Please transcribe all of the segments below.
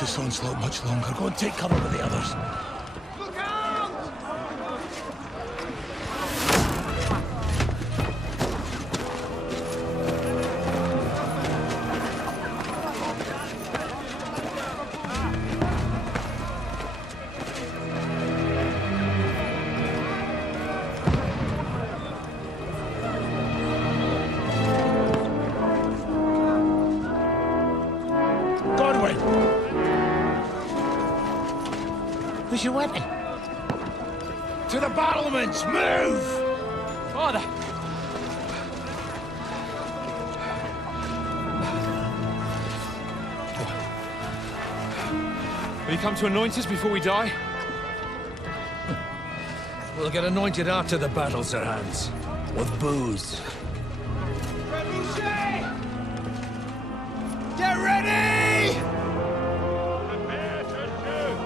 last this onslaught much longer. Go and take cover with the others. Where's your weapon? To the battlements! Move! Father! Will you come to anoint us before we die? We'll get anointed after the battles are hands. With booze. Get ready! Prepare to shoot!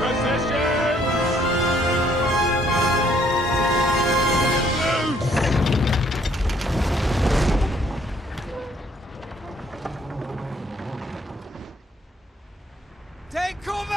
Position! Take cover!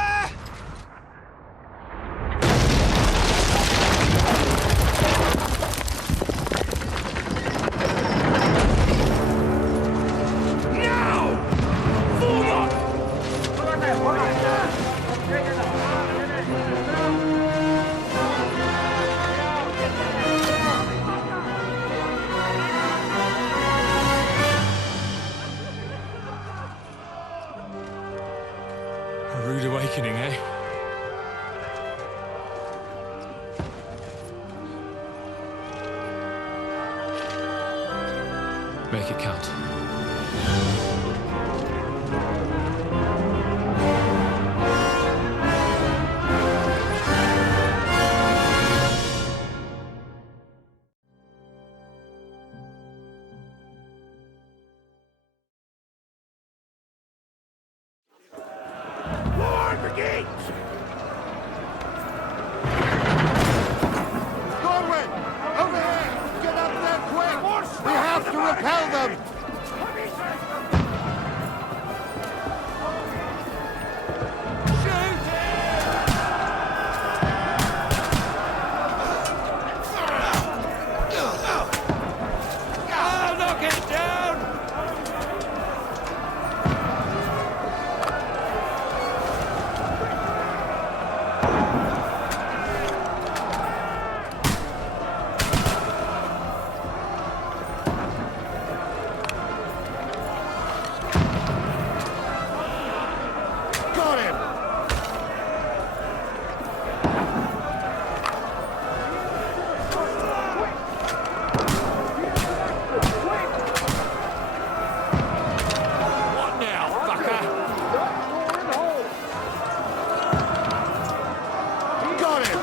A rude awakening, eh? Make it count. Lord Brigade! Corwin! Over here! Get up there quick! We have to repel them! I'll knock it down! Got him! What now, fucker? Got him!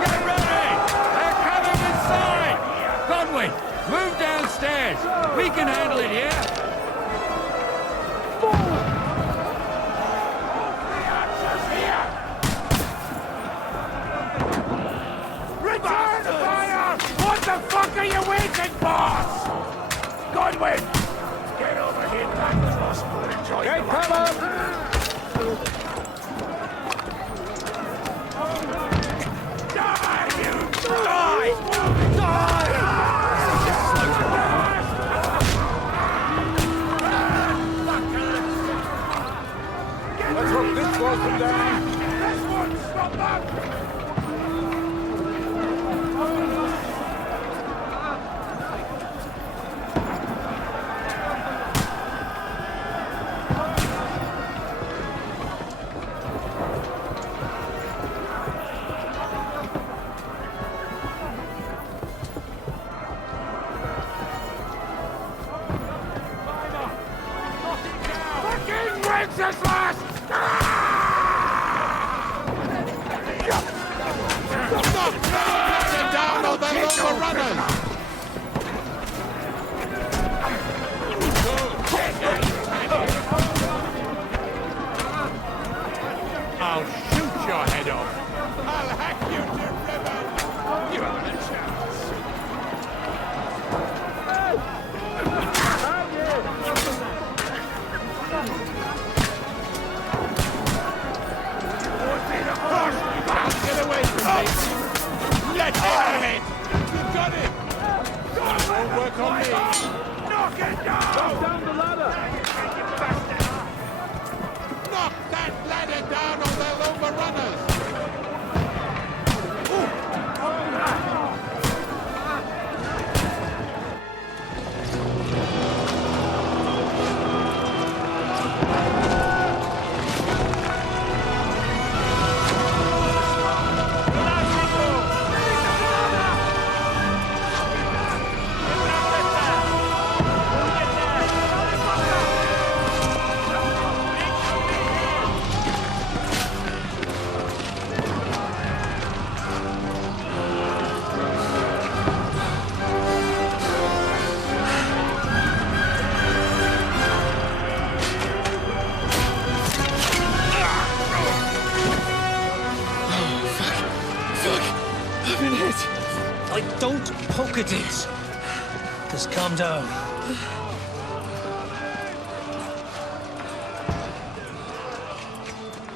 Get ready! They're coming inside! Conway, move downstairs! We can handle it here! Return fire! What the fuck are you waiting for? Godwin! Get over here back to the hospital and enjoy the cover! Die, you! Die! Let's hope this slows them down. This one, stop that! Fucking Wenceslas! Get down or they'll overrun us! I'll shoot your head off! I'll hack you to ribbons! work on me. Knock it down! Go down the ladder! Knock that ladder down or they'll overrun us! I've been hit. Like, don't poke at it. Just calm down.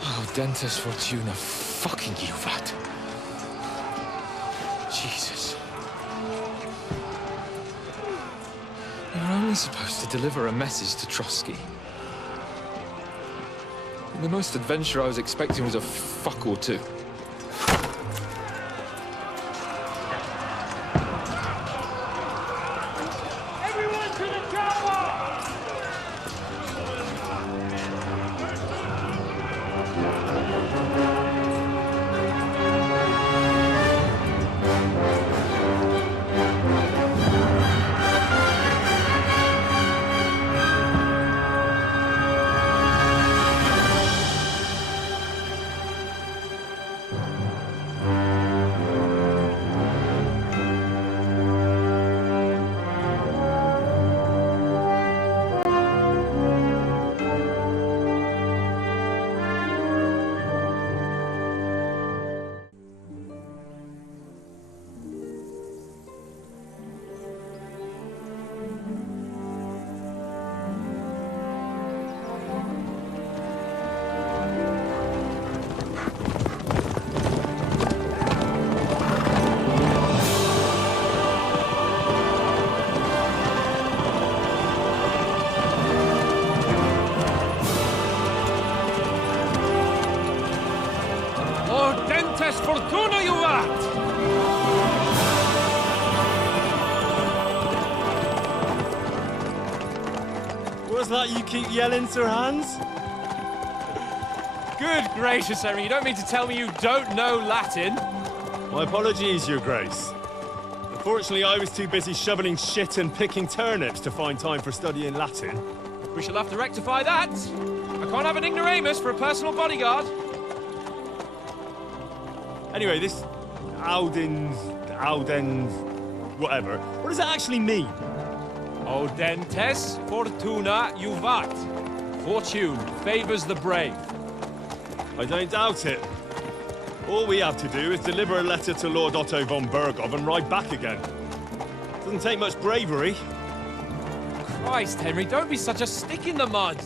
Oh, Dentes Fortuna, fucking you, vat. Jesus. We were only supposed to deliver a message to Trotsky. The most adventure I was expecting was a fuck or two. Everyone to the tower! Dentes Fortuna, you vat! What's that you keep yelling, Sir Hans? Good gracious, Henry, you don't mean to tell me you don't know Latin? My apologies, Your Grace. Unfortunately, I was too busy shoveling shit and picking turnips to find time for studying Latin. We shall have to rectify that. I can't have an ignoramus for a personal bodyguard. Anyway, this Audens, whatever. What does that actually mean? O Dentes Fortuna Juvat. Fortune favors the brave. I don't doubt it. All we have to do is deliver a letter to Lord Otto von Bergov and ride back again. Doesn't take much bravery. Christ, Henry, don't be such a stick in the mud.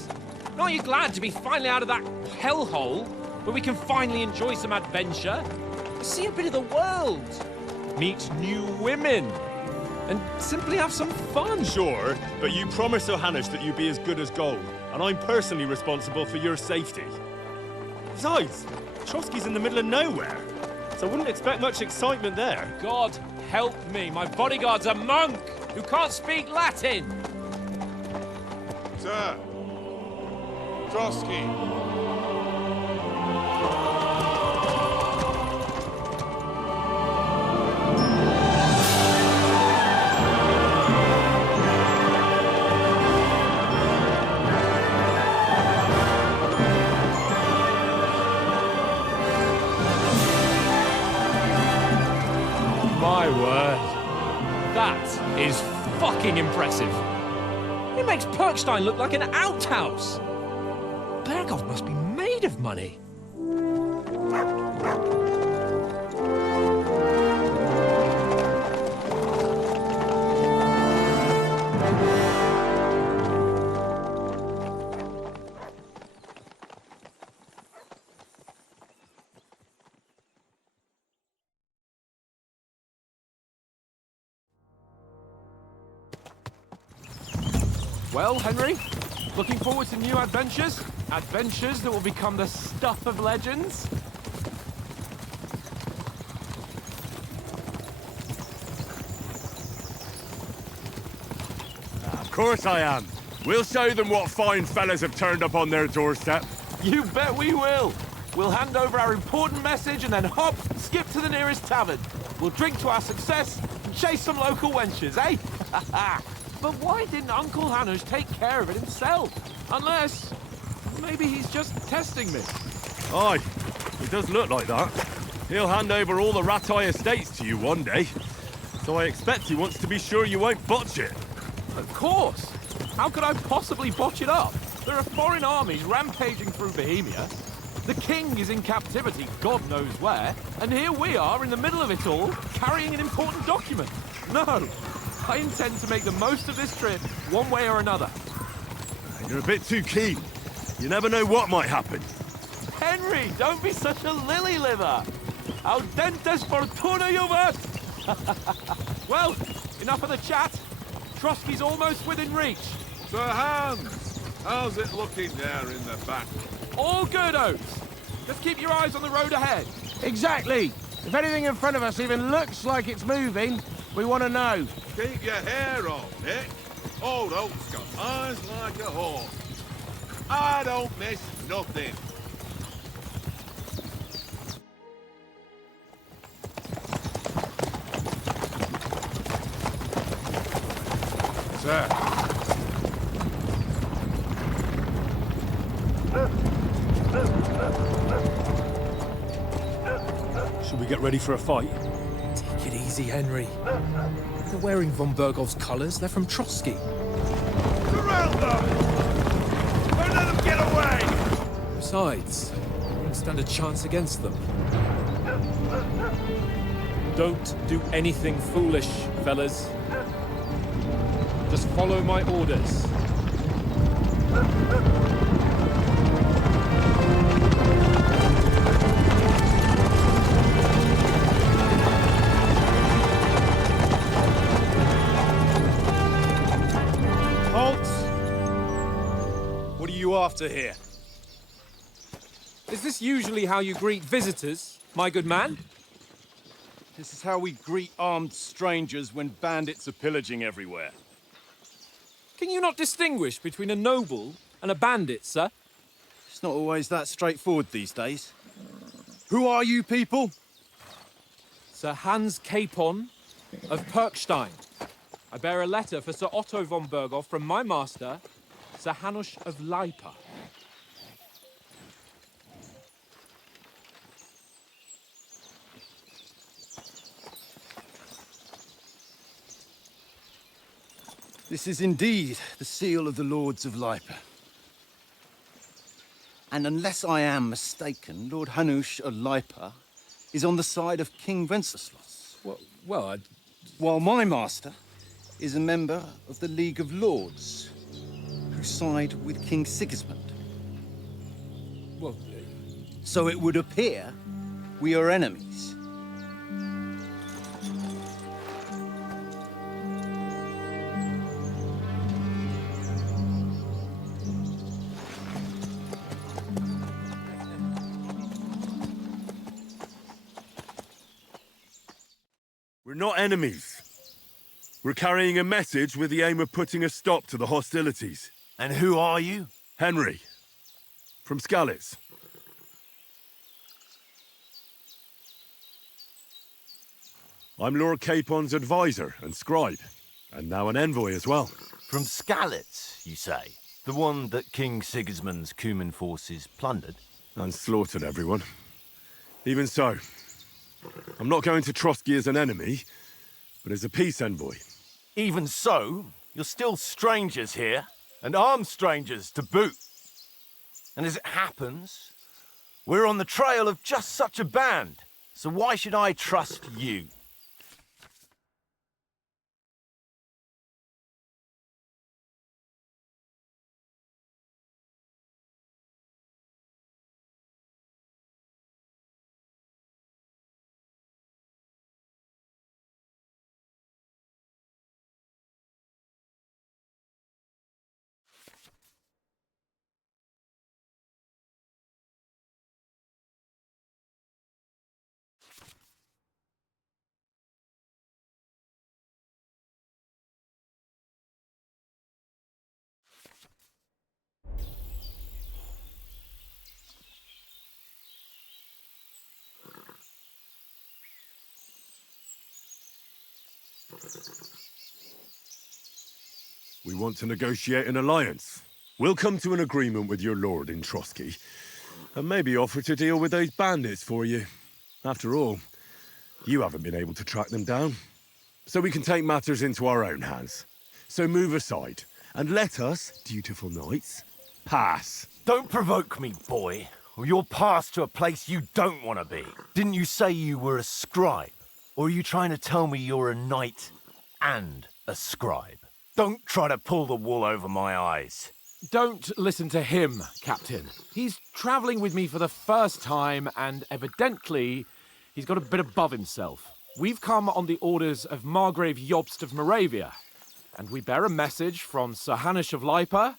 Aren't you glad to be finally out of that hellhole where we can finally enjoy some adventure? See a bit of the world, meet new women, and simply have some fun. Sure, but you promised Johannes that you'd be as good as gold, and I'm personally responsible for your safety. Besides, Trotsky's in the middle of nowhere, so I wouldn't expect much excitement there. God help me, my bodyguard's a monk who can't speak Latin. Sir! Trotsky! My word. That is fucking impressive. It makes Perkstein look like an outhouse. Bergov must be made of money. Well, Henry, looking forward to new adventures? Adventures that will become the stuff of legends? Of course I am. We'll show them what fine fellas have turned up on their doorstep. You bet we will. We'll hand over our important message and then hop, skip to the nearest tavern. We'll drink to our success and chase some local wenches, eh? But why didn't Uncle Hanush take care of it himself? Unless, maybe he's just testing me. Aye, it does look like that. He'll hand over all the Ratai estates to you one day. So I expect he wants to be sure you won't botch it. Of course. How could I possibly botch it up? There are foreign armies rampaging through Bohemia. The king is in captivity, God knows where, and here we are in the middle of it all, carrying an important document. No, I intend to make the most of this trip, one way or another. You're a bit too keen. You never know what might happen. Henry, don't be such a lily-liver. Audentes fortuna juvat! Well, enough of the chat. Trotsky's almost within reach. Sir Hans, how's it looking there in the back? All good, Oates. Just keep your eyes on the road ahead. Exactly. If anything in front of us even looks like it's moving, we want to know. Keep your hair on, Nick. Old Oak's got eyes like a hawk. I don't miss nothing. Sir. Should we get ready for a fight? Take it easy, Henry. They're wearing von Bergov's colours. They're from Trotsky. Surround them! Don't let them get away! Besides, we won't stand a chance against them. Don't do anything foolish, fellas. Just follow my orders. Halt! What are you after here? Is this usually how you greet visitors, my good man? This is how we greet armed strangers when bandits are pillaging everywhere. Can you not distinguish between a noble and a bandit, sir? It's not always that straightforward these days. Who are you people? Sir Hans Capon of Perkstein. I bear a letter for Sir Otto von Berghoff from my master, Sir Hanush of Lipa. This is indeed the seal of the Lords of Lipa. And unless I am mistaken, Lord Hanush of Lipa is on the side of King Wenceslas. Well, While my master is a member of the League of Lords, who side with King Sigismund. well, So it would appear we are enemies. We're not enemies. We're carrying a message with the aim of putting a stop to the hostilities. And who are you? Henry, from Skalitz. I'm Lord Capon's advisor and scribe, and now an envoy as well. From Skalitz, you say? The one that King Sigismund's Cuman forces plundered? And slaughtered everyone. Even so, I'm not going to Trotsky as an enemy, but as a peace envoy. Even so, you're still strangers here, and armed strangers to boot. And as it happens, we're on the trail of just such a band, so why should I trust you? We want to negotiate an alliance. We'll come to an agreement with your lord in Trotsky, and maybe offer to deal with those bandits for you. After all, you haven't been able to track them down. So we can take matters into our own hands. So move aside, and let us, dutiful knights, pass. Don't provoke me, boy, or you'll pass to a place you don't want to be. Didn't you say you were a scribe? Or are you trying to tell me you're a knight and a scribe? Don't try to pull the wool over my eyes. Don't listen to him, Captain. He's travelling with me for the first time, and evidently, he's got a bit above himself. We've come on the orders of Margrave Jobst of Moravia, and we bear a message from Sir Hanush of Lipa,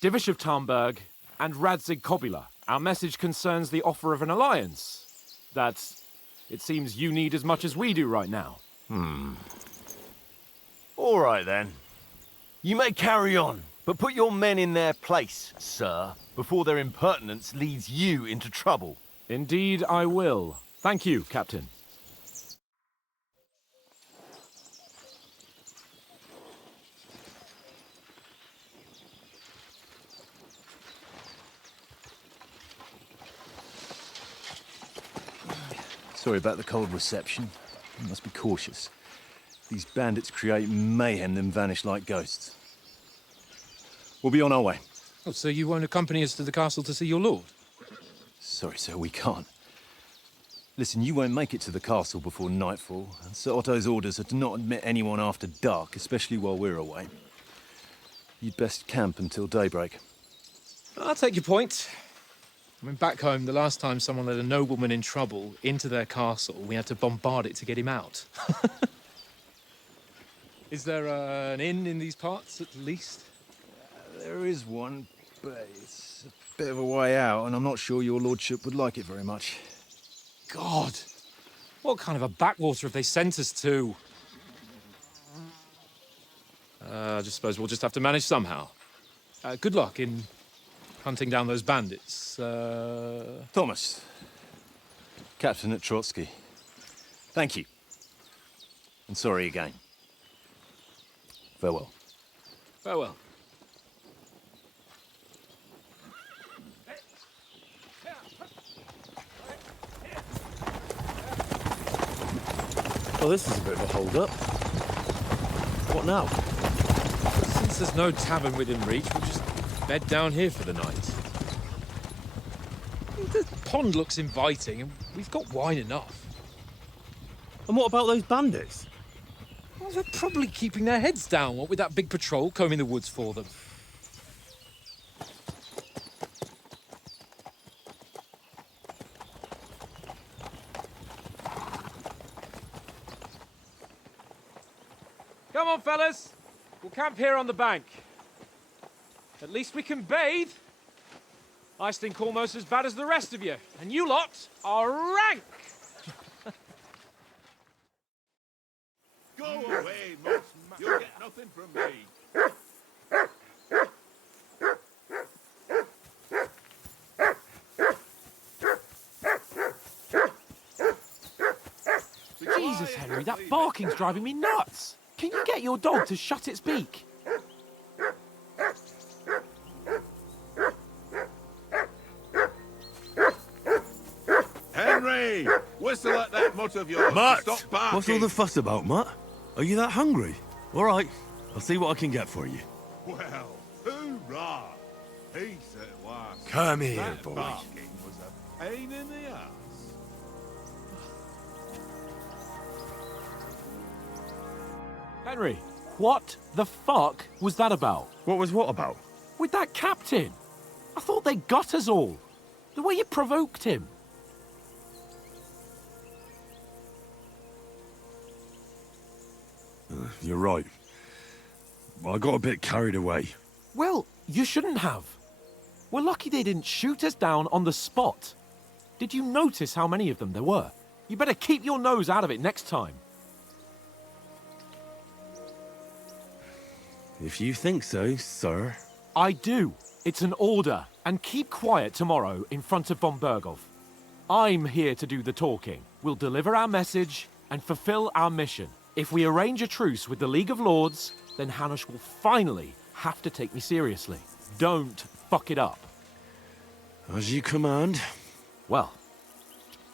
Divish of Tarnberg, and Radzig Kobula. Our message concerns the offer of an alliance that it seems you need as much as we do right now. All right, then. You may carry on, but put your men in their place, sir, before their impertinence leads you into trouble. Indeed, I will. Thank you, Captain. Sorry about the cold reception. You must be cautious. These bandits create mayhem, then vanish like ghosts. We'll be on our way. Oh, so you won't accompany us to the castle to see your lord? Sorry, sir, we can't. Listen, you won't make it to the castle before nightfall, and Sir Otto's orders are to not admit anyone after dark, especially while we're away. You'd best camp until daybreak. I'll take your point. I mean, back home, the last time someone let a nobleman in trouble into their castle, we had to bombard it to get him out. Is there an inn in these parts, at least? There is one, but it's a bit of a way out, and I'm not sure your lordship would like it very much. God! What kind of a backwater have they sent us to? I just suppose we'll just have to manage somehow. Good luck in hunting down those bandits. Thomas, Captain at Trotsky. Thank you. And sorry again. Farewell. Farewell. Well, this is a bit of a hold-up. What now? Since there's no tavern within reach, we'll just bed down here for the night. The pond looks inviting, and we've got wine enough. And what about those bandits? Well, they're probably keeping their heads down, what with that big patrol combing the woods for them. Come on, fellas. We'll camp here on the bank. At least we can bathe. I stink almost as bad as the rest of you, and you lot are rank. Go away, Moss. You'll get nothing from me. Jesus, Henry, that barking's driving me nuts. Can you get your dog to shut its beak? Henry! Whistle at that mutt of yours. Mutt! Stop barking. What's all the fuss about, Mutt? Are you that hungry? All right, I'll see what I can get for you. Well, hoorah! He said it was. Come here, That boy. barking was a pain in the ass. Henry, what the fuck was that about? What was what about? With that captain? I thought they got us all. The way you provoked him. You're right. I got a bit carried away. Well, you shouldn't have. We're lucky they didn't shoot us down on the spot. Did you notice how many of them there were? You better keep your nose out of it next time. If you think so, sir. I do. It's an order. And keep quiet tomorrow in front of von Berghoff. I'm here to do the talking. We'll deliver our message and fulfill our mission. If we arrange a truce with the League of Lords, then Hanush will finally have to take me seriously. Don't fuck it up. As you command. Well,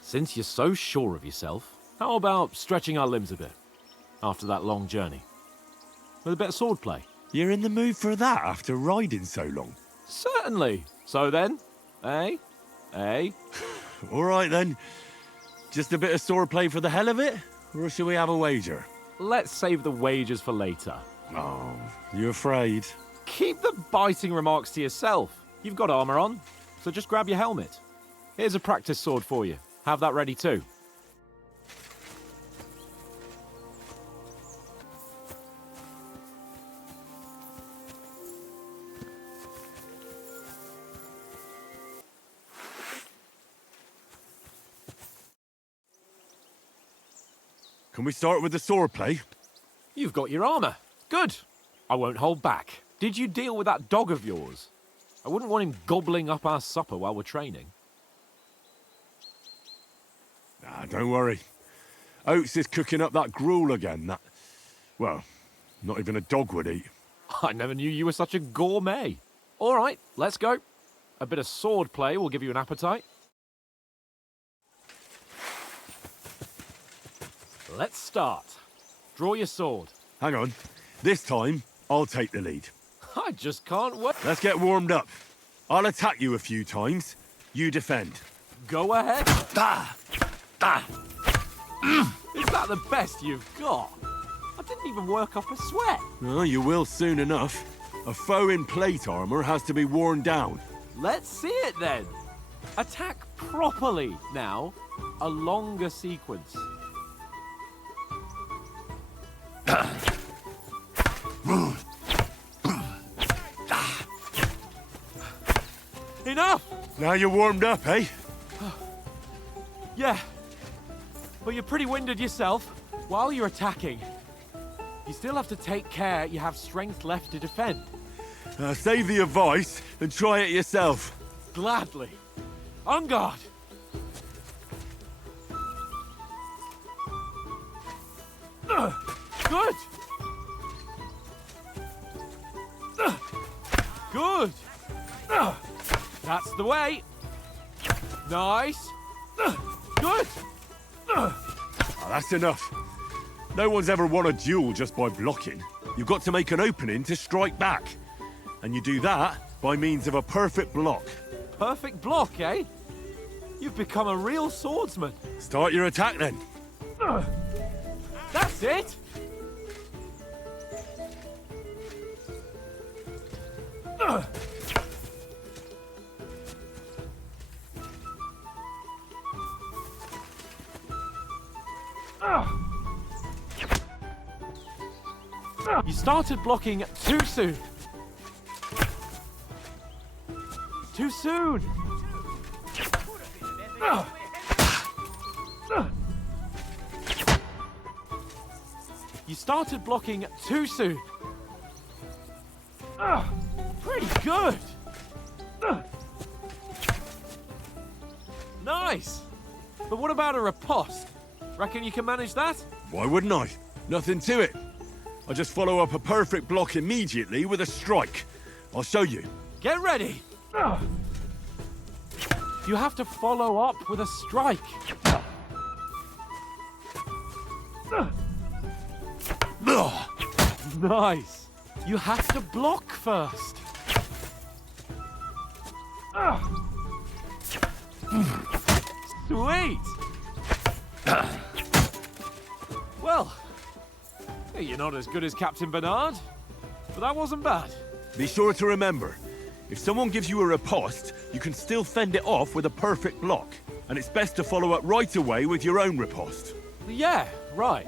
since you're so sure of yourself, how about stretching our limbs a bit after that long journey? With a bit of swordplay. You're in the mood for that after riding so long? Certainly. So then, eh? All right then. Just a bit of swordplay for the hell of it? Or shall we have a wager? Let's save the wagers for later. Oh, you afraid? Keep the biting remarks to yourself. You've got armor on, so just grab your helmet. Here's a practice sword for you. Have that ready too. Can we start with the swordplay? You've got your armor. Good. I won't hold back. Did you deal with that dog of yours? I wouldn't want him gobbling up our supper while we're training. Ah, don't worry. Oates is cooking up that gruel again, that... Well, not even a dog would eat. I never knew you were such a gourmet. All right, let's go. A bit of sword play will give you an appetite. Let's start. Draw your sword. Hang on. This time, I'll take the lead. I just can't wait. Let's get warmed up. I'll attack you a few times. You defend. Go ahead. Da! Is that the best you've got? I didn't even work up a sweat. Oh, you will soon enough. A foe in plate armor has to be worn down. Let's see it then. Attack properly now. A longer sequence. Enough! Now you're warmed up, eh? Yeah. But you're pretty winded yourself. While you're attacking, you still have to take care you have strength left to defend. Save the advice and try it yourself. Gladly. On guard. Good. Good. That's the way. Nice. Good. Oh, that's enough. No one's ever won a duel just by blocking. You've got to make an opening to strike back. And you do that by means of a perfect block. Perfect block, eh? You've become a real swordsman. Start your attack then. That's it. You started blocking too soon. Too soon. You started blocking too soon. Pretty good. Nice. But what about a riposte? Reckon you can manage that? Why wouldn't I? Nothing to it. I just follow up a perfect block immediately with a strike. I'll show you. Get ready. You have to follow up with a strike. Nice. You have to block first. Sweet. Well, you're not as good as Captain Bernard, but that wasn't bad. Be sure to remember, if someone gives you a riposte, you can still fend it off with a perfect block. And it's best to follow up right away with your own riposte. Yeah, right.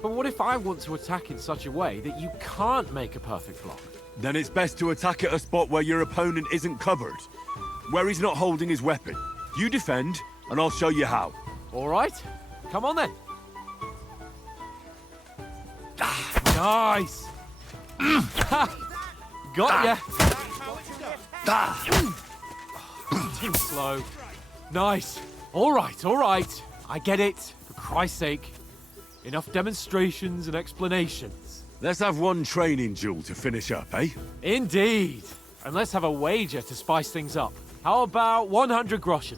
But what if I want to attack in such a way that you can't make a perfect block? Then it's best to attack at a spot where your opponent isn't covered, where he's not holding his weapon. You defend, and I'll show you how. All right, come on then. Nice. Got ya. Too slow. Nice. All right, all right. I get it, for Christ's sake. Enough demonstrations and explanations. Let's have one training duel to finish up, eh? Indeed. And let's have a wager to spice things up. How about 100 groschen?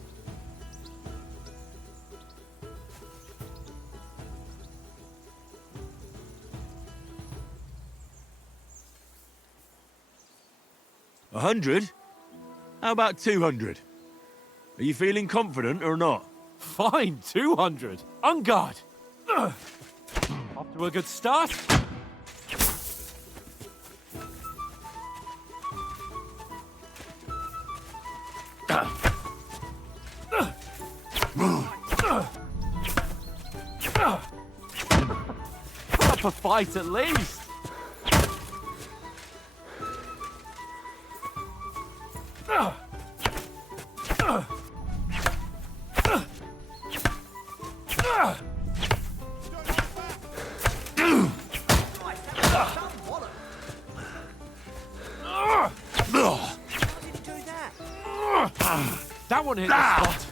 A 100? How about 200? Are you feeling confident or not? Fine, 200. On guard. Off to a good start. Put up a fight at least. That one hit the spot.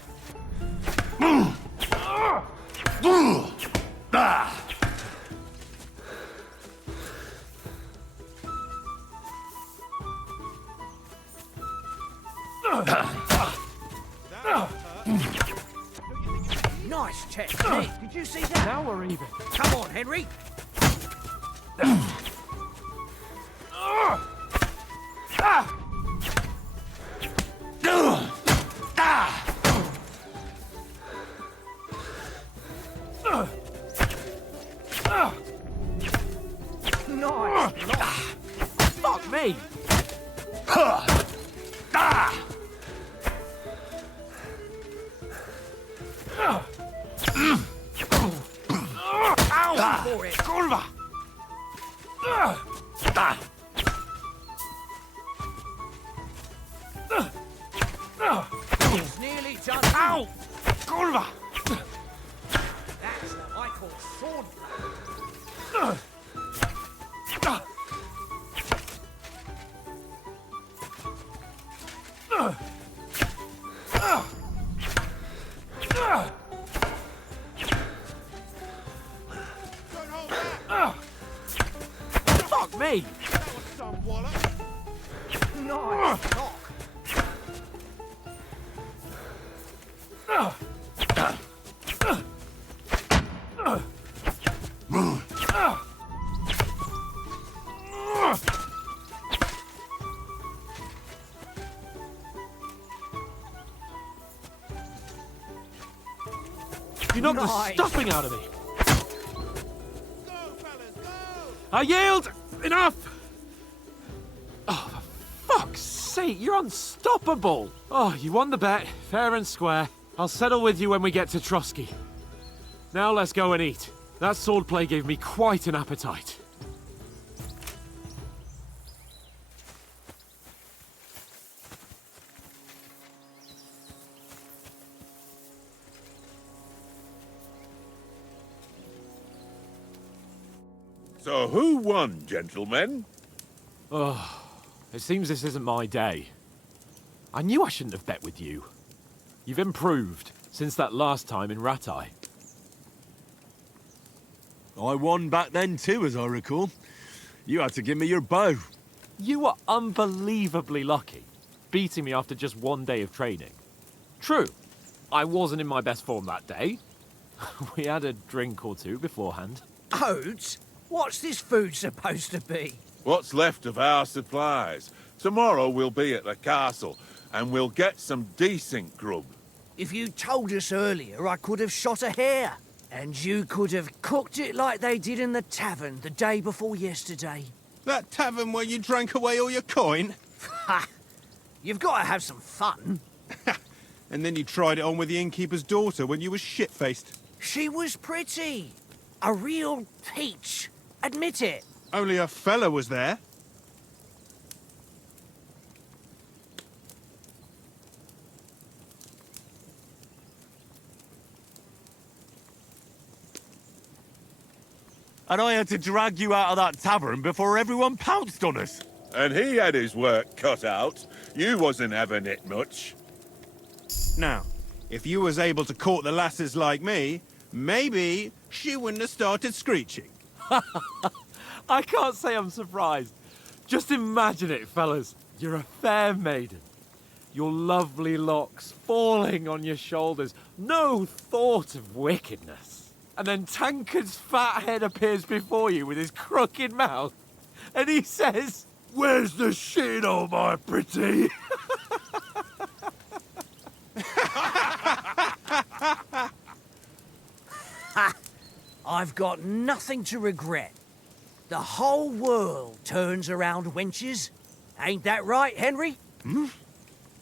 Nice technique. Did you see that? Now we're even. Come on, Henry. Nice. Fuck me. Ow for it. Kurwa. It's nearly done. Ow. Kurwa. That's what I call sword play. Fuck me. Nice knock. You knocked Nice. the stuffing out of me. I yield! Enough! Oh, for fuck's sake, you're unstoppable! Oh, you won the bet, fair and square. I'll settle with you when we get to Trotsky. Now let's go and eat. That swordplay gave me quite an appetite. So who won, gentlemen? Oh, it seems this isn't my day. I knew I shouldn't have bet with you. You've improved since that last time in Ratai. I won back then too, as I recall. You had to give me your bow. You were unbelievably lucky, beating me after just one day of training. True, I wasn't in my best form that day. We had a drink or two beforehand. Oats? What's this food supposed to be? What's left of our supplies. Tomorrow we'll be at the castle, and we'll get some decent grub. If you told us earlier, I could have shot a hare. And you could have cooked it like they did in the tavern the day before yesterday. That tavern where you drank away all your coin? Ha! You've got to have some fun. And then you tried it on with the innkeeper's daughter when you were shit-faced. She was pretty. A real peach. Admit it. Only a fella was there. And I had to drag you out of that tavern before everyone pounced on us. And he had his work cut out. You wasn't having it much. Now, if you was able to court the lasses like me, maybe she wouldn't have started screeching. I can't say I'm surprised. Just imagine it, fellas. You're a fair maiden. Your lovely locks falling on your shoulders. No thought of wickedness. And then Tankard's fat head appears before you with his crooked mouth. And he says, "Where's the shit, oh my pretty?" I've got nothing to regret. The whole world turns around wenches. Ain't that right, Henry?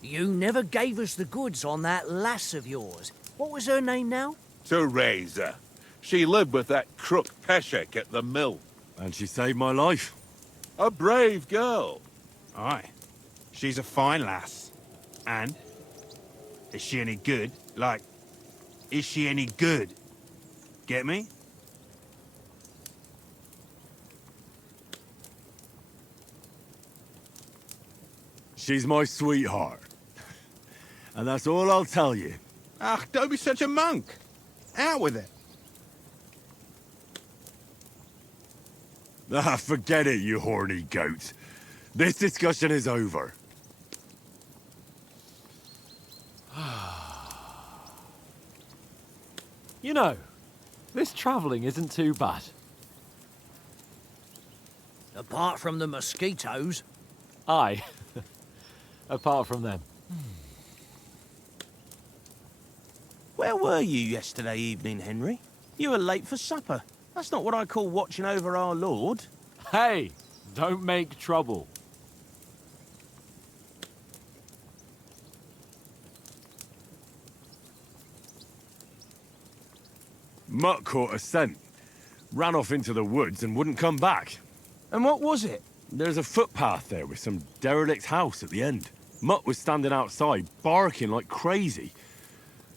You never gave us the goods on that lass of yours. What was her name now? Teresa. She lived with that crook Peshek at the mill. And she saved my life. A brave girl. Aye. She's a fine lass. And? Is she any good? Like, is she any good? Get me? She's my sweetheart. And that's all I'll tell you. Ah, don't be such a monk. Out with it. Ah, forget it, you horny goat. This discussion is over. You know, this travelling isn't too bad. Apart from the mosquitoes. Aye. Apart from them. Where were you yesterday evening, Henry? You were late for supper. That's not what I call watching over our Lord. Hey, don't make trouble. Mutt caught a scent, ran off into the woods and wouldn't come back. And what was it? There's a footpath there with some derelict house at the end. Mutt was standing outside, barking like crazy.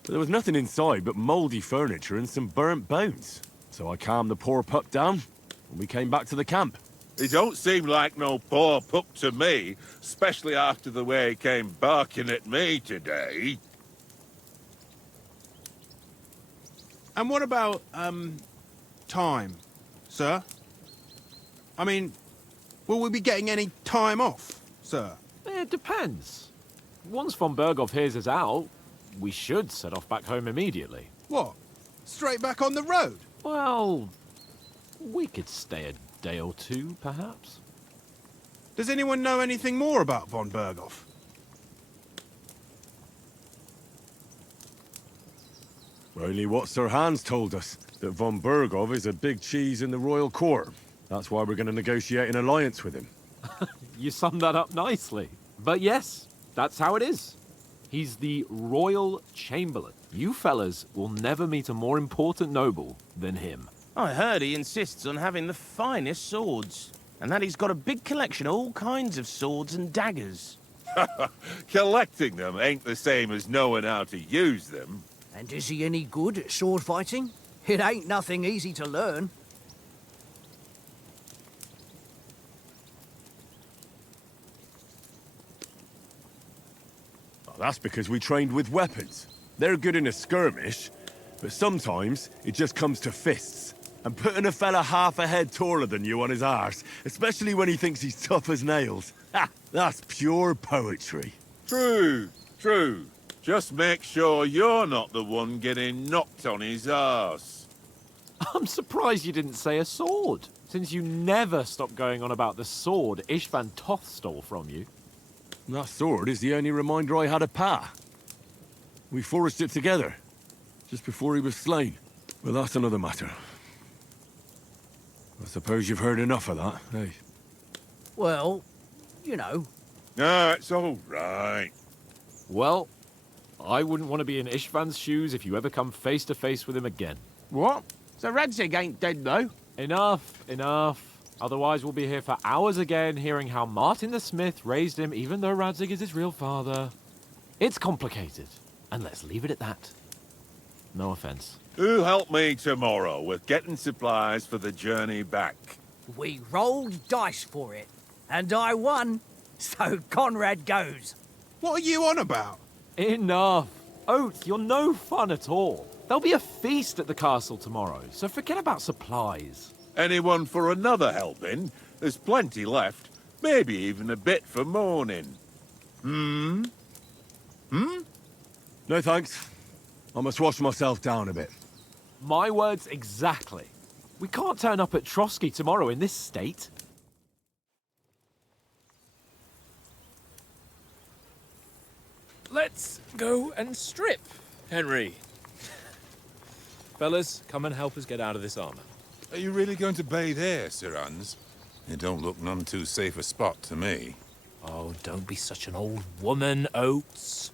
But there was nothing inside but mouldy furniture and some burnt bones. So I calmed the poor pup down, and we came back to the camp. He don't seem like no poor pup to me, especially after the way he came barking at me today. And what about, time, sir? I mean, will we be getting any time off, sir? It depends. Once von Berghoff hears us out, we should set off back home immediately. What? Straight back on the road? Well, we could stay a day or two, perhaps. Does anyone know anything more about von Berghoff? Only what Sir Hans told us, that von Berghoff is a big cheese in the royal court. That's why we're going to negotiate an alliance with him. You summed that up nicely. But yes, that's how it is. He's the Royal Chamberlain. You fellas will never meet a more important noble than him. I heard he insists on having the finest swords, and that he's got a big collection of all kinds of swords and daggers. Collecting them ain't the same as knowing how to use them. And is he any good at sword fighting? It ain't nothing easy to learn. Well, that's because we trained with weapons. They're good in a skirmish, but sometimes it just comes to fists. And putting a fella half a head taller than you on his arse, especially when he thinks he's tough as nails, ha! That's pure poetry. True, true. Just make sure you're not the one getting knocked on his arse. I'm surprised you didn't say a sword, since you never stop going on about the sword Ishvan Toth stole from you. That sword is the only reminder I had of Pa. We forged it together, just before he was slain. But that's another matter. I suppose you've heard enough of that, eh? Well, you know. No, it's all right. Well, I wouldn't want to be in Ishvan's shoes if you ever come face to face with him again. What? So Radzig ain't dead, though? Enough, enough. Otherwise we'll be here for hours again hearing how Martin the Smith raised him even though Radzig is his real father. It's complicated, and let's leave it at that. No offense. Who'll help me tomorrow with getting supplies for the journey back? We rolled dice for it, and I won, so Conrad goes. What are you on about? Enough. Oath, you're no fun at all. There'll be a feast at the castle tomorrow, so forget about supplies. Anyone for another helping? There's plenty left. Maybe even a bit for morning. Hmm? No thanks. I must wash myself down a bit. My words exactly. We can't turn up at Trotsky tomorrow in this state. Let's go and strip, Henry. Fellas, come and help us get out of this armor. Are you really going to bathe here, Sir Hans? It don't look none too safe a spot to me. Oh, don't be such an old woman, Oates.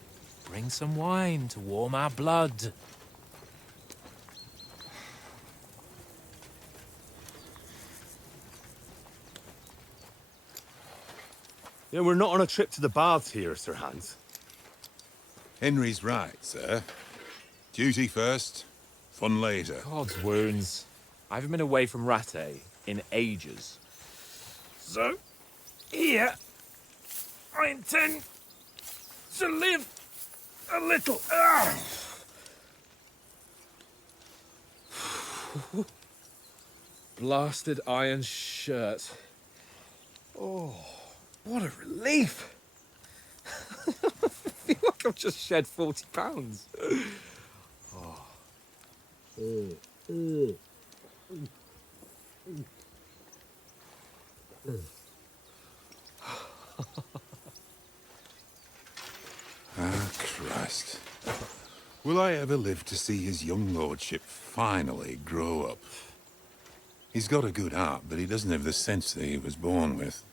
Bring some wine to warm our blood. Yeah, we're not on a trip to the baths here, Sir Hans. Henry's right, sir. Duty first, fun later. God's wounds. I haven't been away from Rattay in ages. So, here, I intend to live a little. Blasted iron shirt. Oh, what a relief. I feel like I've just shed 40 pounds. Ah, Christ. Will I ever live to see his young lordship finally grow up? He's got a good heart, but he doesn't have the sense that he was born with.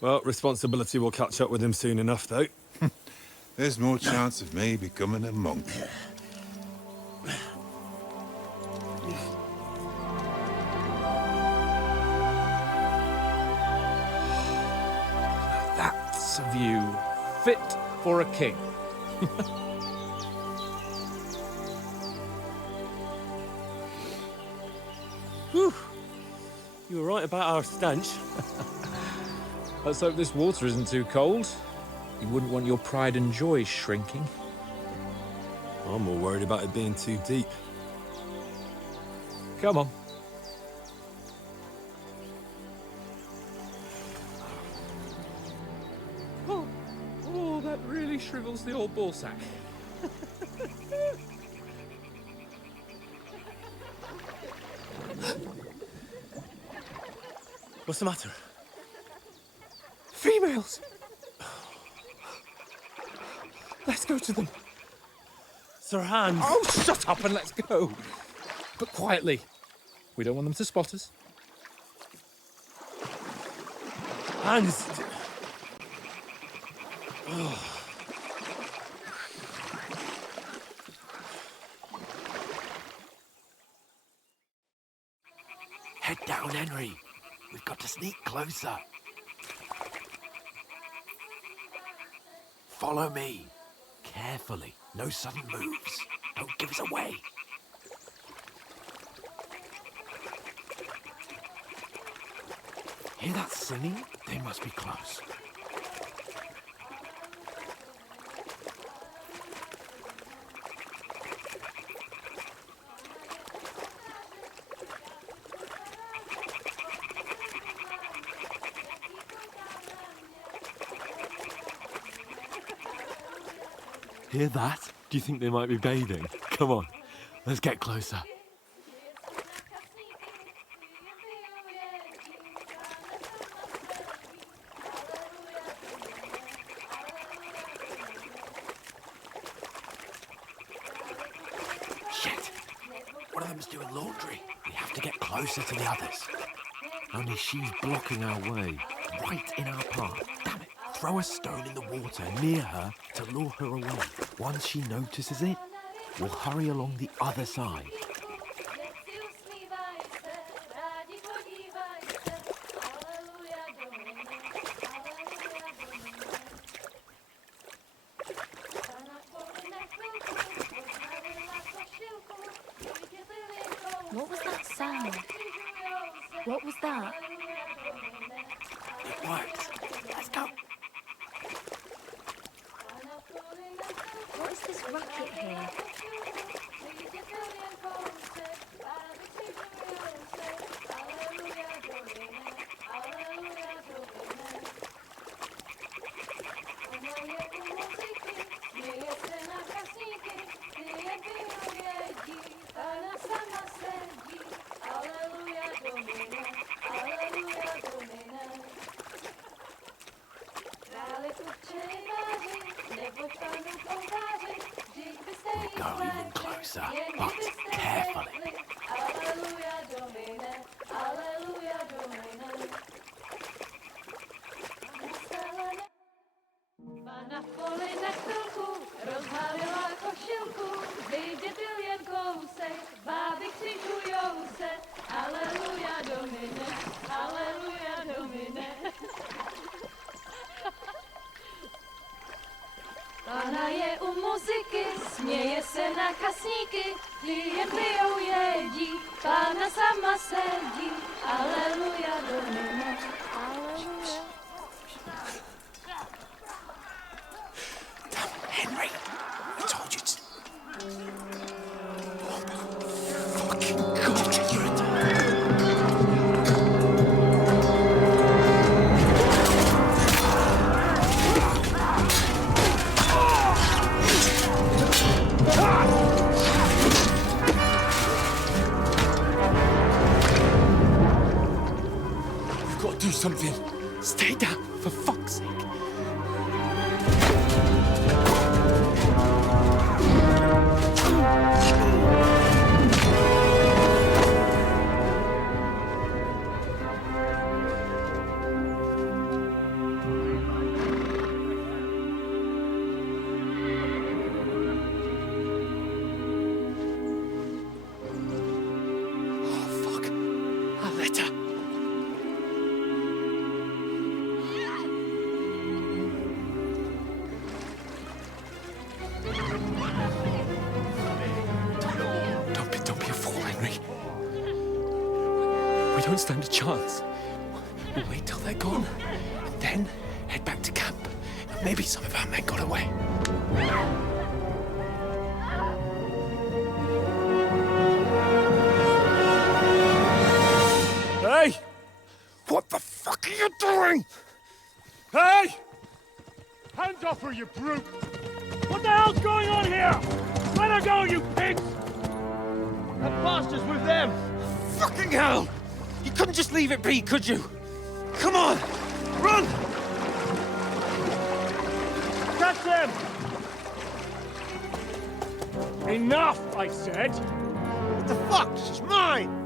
Well, responsibility will catch up with him soon enough, though. There's more chance of me becoming a monk. That's a view fit for a king. Whew. You were right about our stench. Let's hope this water isn't too cold. You wouldn't want your pride and joy shrinking. I'm more worried about it being too deep. Come on. Oh, that really shrivels the old ball sack. What's the matter? Females! Let's go to them. Sir Hans! Oh, shut up and let's go. But quietly. We don't want them to spot us. Hans! Head down, Henry. We've got to sneak closer. Follow me. Carefully. No sudden moves. Don't give us away. Hear that singing? They must be close. Hear that? Do you think they might be bathing? Come on, let's get closer. Shit! One of them's doing laundry. We have to get closer to the others. Only she's blocking our way, right in our path. Damn it! Throw a stone in the water near her to lure her away. Once she notices it, we'll hurry along the other side. What was that sound? What was that? It worked. Let's go. What is this racket here? We'll go even closer, but carefully. Na poli na chvilku rozhalila košilku, vidět byl jen kousek, báby křičujou se, aleluja domine, aleluja domine. Pána je u muziky, směje se na kasníky, jen pijou jedí, pána sama sedí, aleluja domine, aleluja. Henry, I told you to... Fucking God, you're a You've got to do something. Stay down, for fuck's sake. Don't stand a chance. We'll wait till they're gone, and then head back to camp. Maybe some of our men got away. Hey! What the fuck are you doing? Hey! Hands off her, you brute! What the hell's going on here? Let her go, you pigs! That bastard's with them! Fucking hell! You couldn't just leave it be, could you? Come on! Run! Catch them! Enough, I said! What the fuck? She's mine!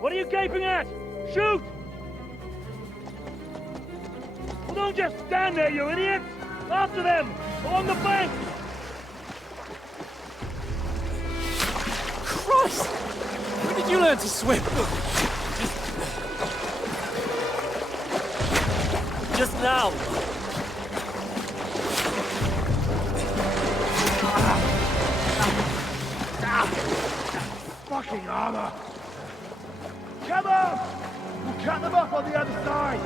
What are you gaping at? Shoot! Well, don't just stand there, you idiots! After them! Along the bank! Christ! When did you learn to swim? Just now! Fucking armor! Come on! We'll cut them off on the other side!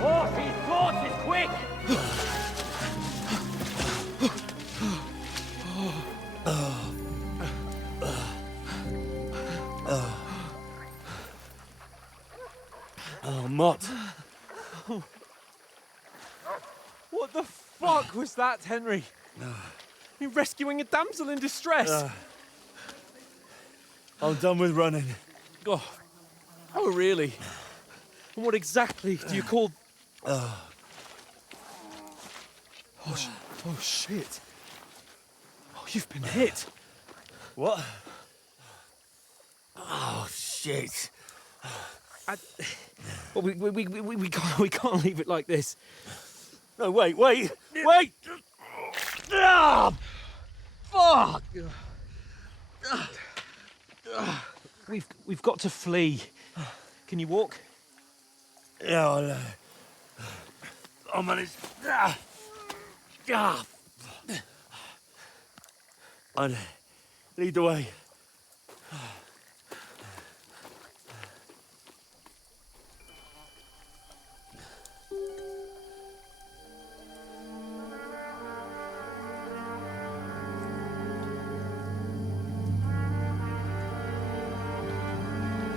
Horse, these horses, quick! Oh, Mott. What the fuck was that, Henry? You rescuing a damsel in distress? I'm done with running. Oh, really? And what exactly do you call... Oh, shit. Oh, you've been hit. What? Oh, shit. Well, we can't leave it like this. No, wait! Ah! Fuck! We've got to flee. Can you walk? Yeah, I'll manage. I'd lead the way.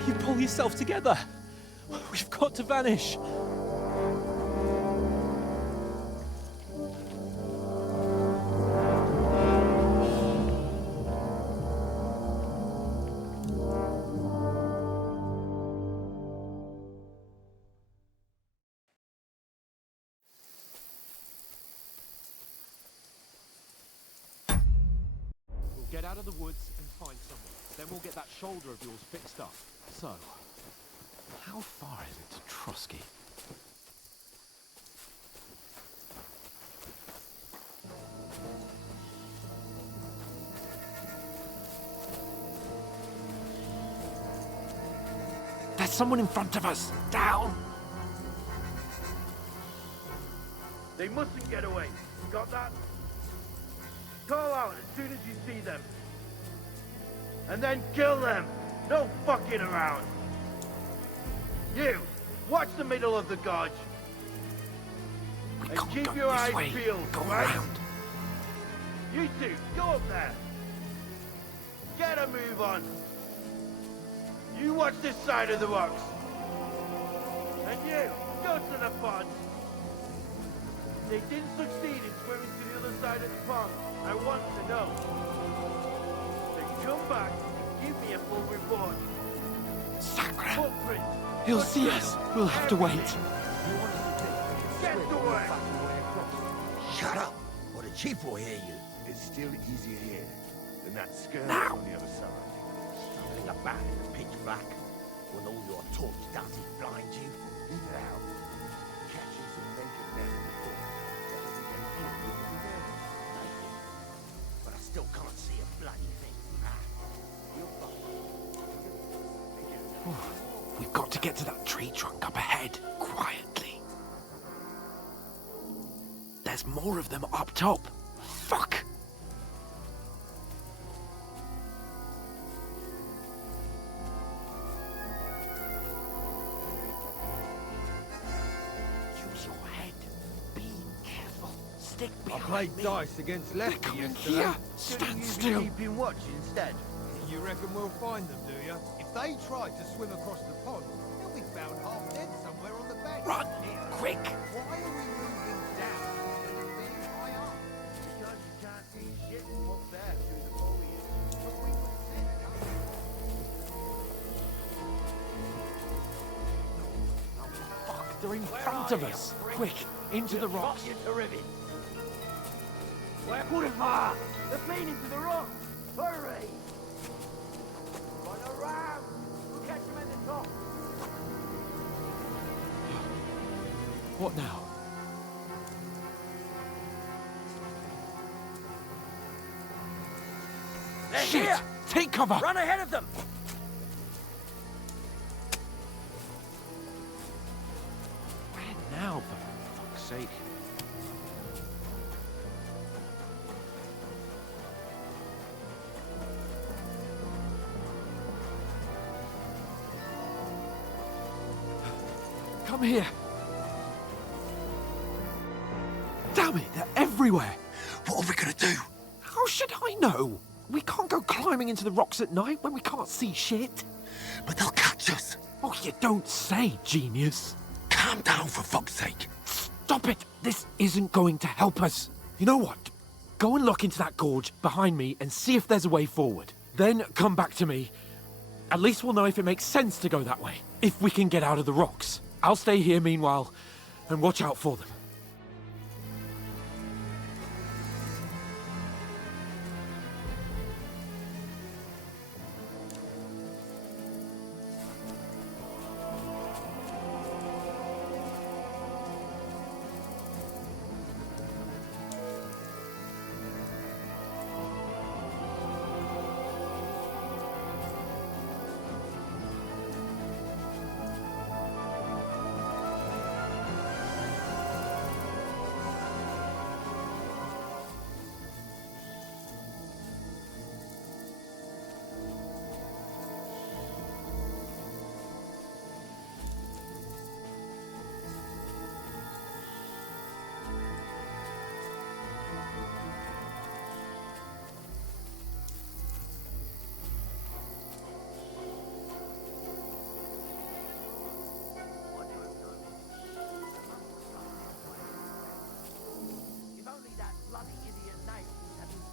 You pull yourself together. We've got to vanish. We'll get out of the woods and find someone. Then we'll get that shoulder of yours fixed up. So, how far is it to Trotsky? There's someone in front of us! Down! They mustn't get away. Got that? Call out as soon as you see them. And then kill them! No fucking around! You! Watch the middle of the gorge! And keep your eyes peeled, right? You two, go up there! Get a move on! You watch this side of the rocks! And you, go to the pond! They didn't succeed in swimming to the other side of the pond. I want to know. Then come back and give me a full report. Sacre! Footprints! He'll see us! We'll have to wait. Get to work! Shut up, or the chief will hear you. It's still easier here than that skirt Now. on the other side. Stumbling about in the pitch black, when all your talk does is blind you. Now, catching some major men before. But I still can't see a bloody thing. We've got to get to that tree trunk up ahead, quietly. There's more of them up top. Fuck! Use your head. Be careful. Stick I behind played me. dice against Lefty yesterday. Here! Stand still! Keeping watch instead. You reckon we'll find them, do you? If they try to swim across the pond, they'll be found half dead somewhere on the bank. Run! Quick! Why are we moving down instead of being high up? Because you can't see shit up there through the foliage. But we were set Fuck, they're in front of us! Quick, into the rocks! Where put it far? They're fleeing into the rocks! Hurry! Run around! We'll catch them at the top! What now? They're Shit! here! Take cover! Run ahead of them! Where now, for fuck's sake? Come here! Damn it, they're everywhere! What are we gonna do? How should I know? We can't go climbing into the rocks at night when we can't see shit. But they'll catch us. Oh, you don't say, genius. Calm down, for fuck's sake. Stop it! This isn't going to help us. You know what? Go and look into that gorge behind me and see if there's a way forward. Then come back to me. At least we'll know if it makes sense to go that way. If we can get out of the rocks. I'll stay here meanwhile and watch out for them.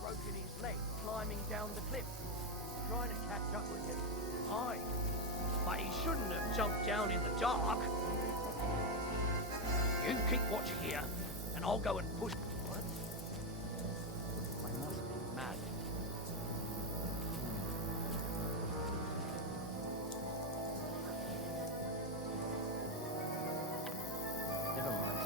broken his leg climbing down the cliff, trying to catch up with him. Aye, but he shouldn't have jumped down in the dark. You keep watch here, and I'll go and push. What? I must be mad. Never mind.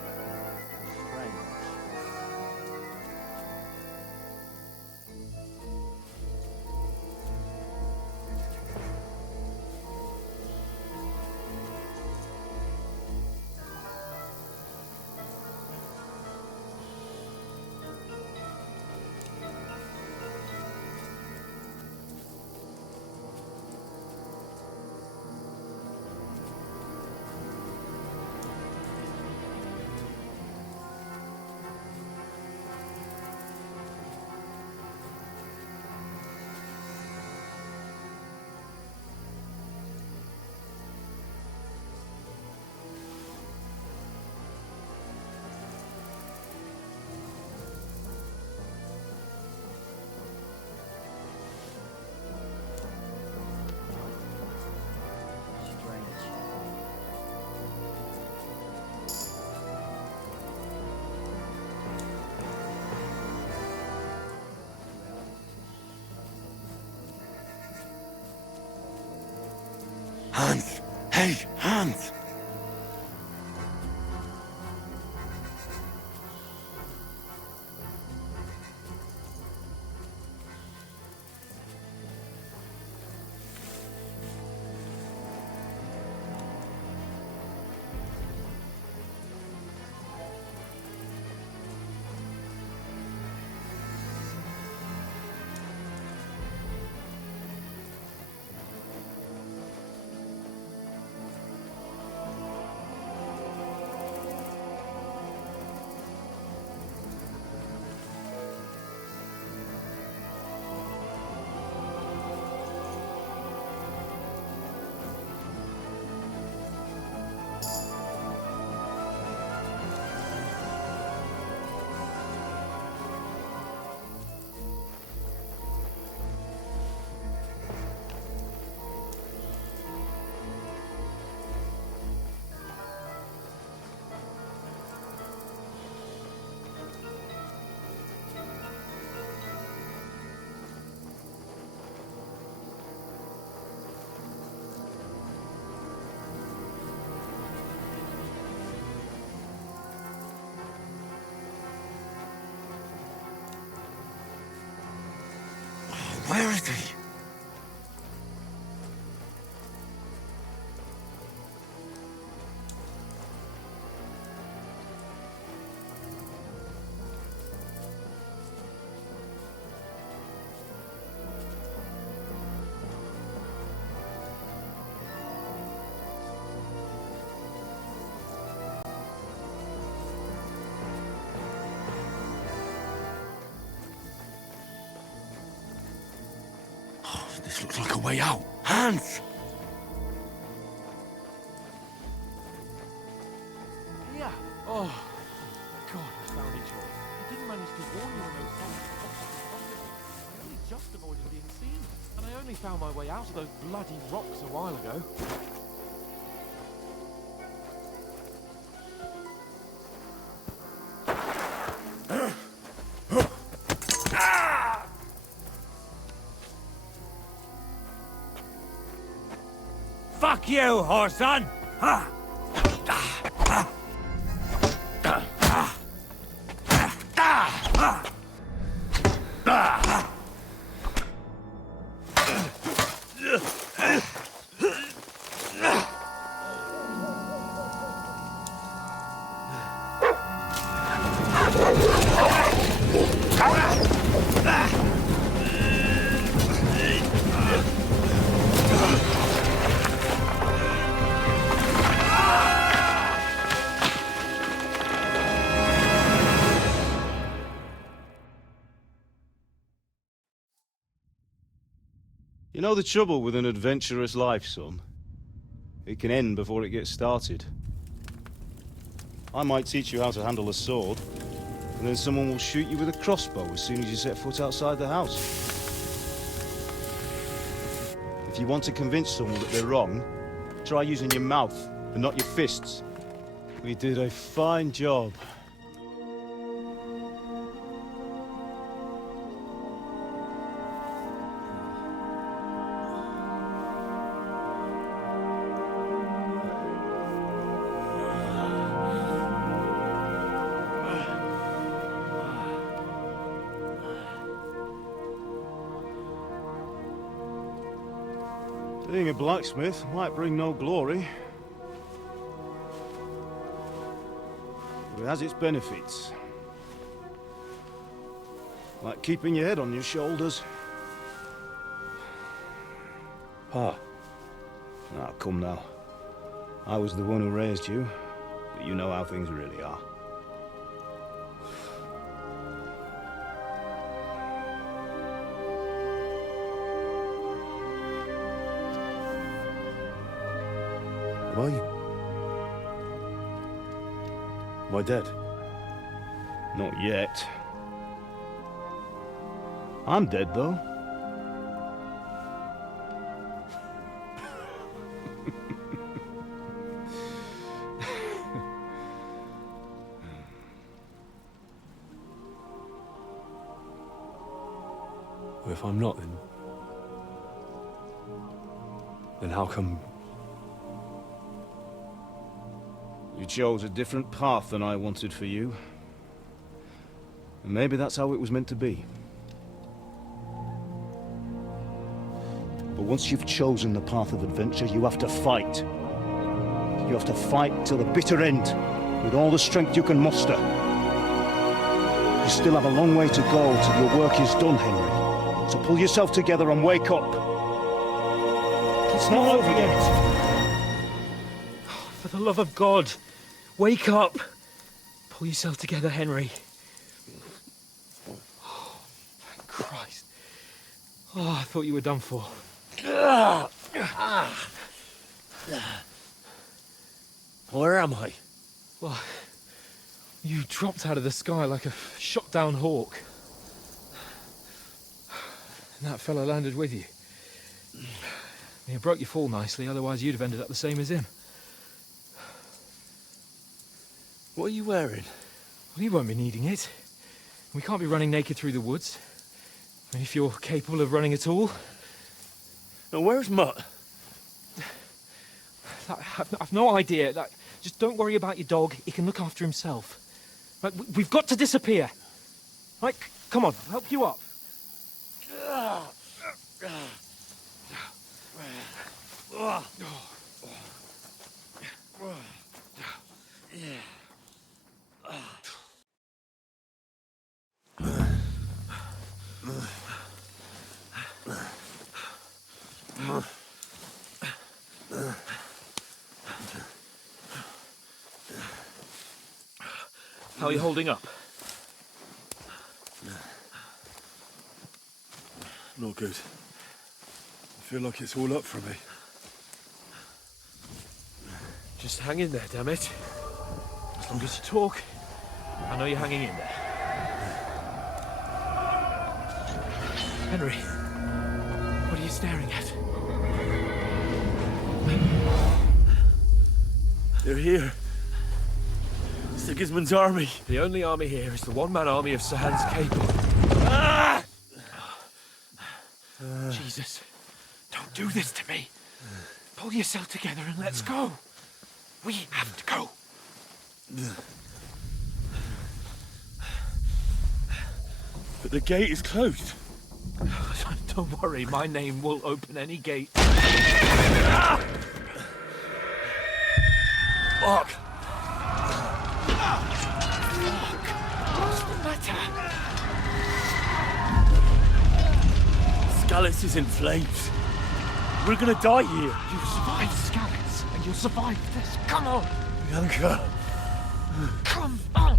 Strange. Hans! Hey, Hans! Where is he? This looks like a way out. Hans! Yeah. Oh, God, I found each other. I didn't manage to warn you when those zombies. I only just avoided being seen, and I only found my way out of those bloody rocks a while ago. Fuck you, Horson! Ha! You know the trouble with an adventurous life, son? It can end before it gets started. I might teach you how to handle a sword, And then someone will shoot you with a crossbow as soon as you set foot outside the house. If you want to convince someone that they're wrong, try using your mouth and not your fists. We did a fine job. Being a blacksmith might bring no glory, but it has its benefits. Like keeping your head on your shoulders. Pa. Now, come now. I was the one who raised you, but you know how things really are. Am I dead? Not yet. I'm dead, though. Well, if I'm not, then how come... You chose a different path than I wanted for you. And maybe that's how it was meant to be. But once you've chosen the path of adventure, you have to fight. You have to fight till the bitter end, with all the strength you can muster. You still have a long way to go till your work is done, Henry. So pull yourself together and wake up. It's not over yet. For the love of God, wake up. Pull yourself together, Henry. Oh, thank Christ. Oh, I thought you were done for. Where am I? Well, you dropped out of the sky like a shot-down hawk. And that fella landed with you. You broke your fall nicely, otherwise you'd have ended up the same as him. What are you wearing? Well, you won't be needing it. We can't be running naked through the woods. I mean, if you're capable of running at all. Now, where's Mutt? I've no idea. Just don't worry about your dog. He can look after himself. We've got to disappear. Right, come on, I'll help you up. How are you holding up? Not good. I feel like it's all up for me. Just hang in there, damn it. As long as you talk, I know you're hanging in there. Henry, what are you staring at? They're here. Sigismund's army. The only army here is the one-man army of Sahan's Cable. Ah! Jesus, don't do this to me. Pull yourself together and let's go. We have to go. But the gate is closed. Don't worry, my name will open any gate. Fuck! What's the matter? Scallis is in flames. We're gonna die here. You survived Scallis, and you'll survive this. Come on! Bianca. Come on!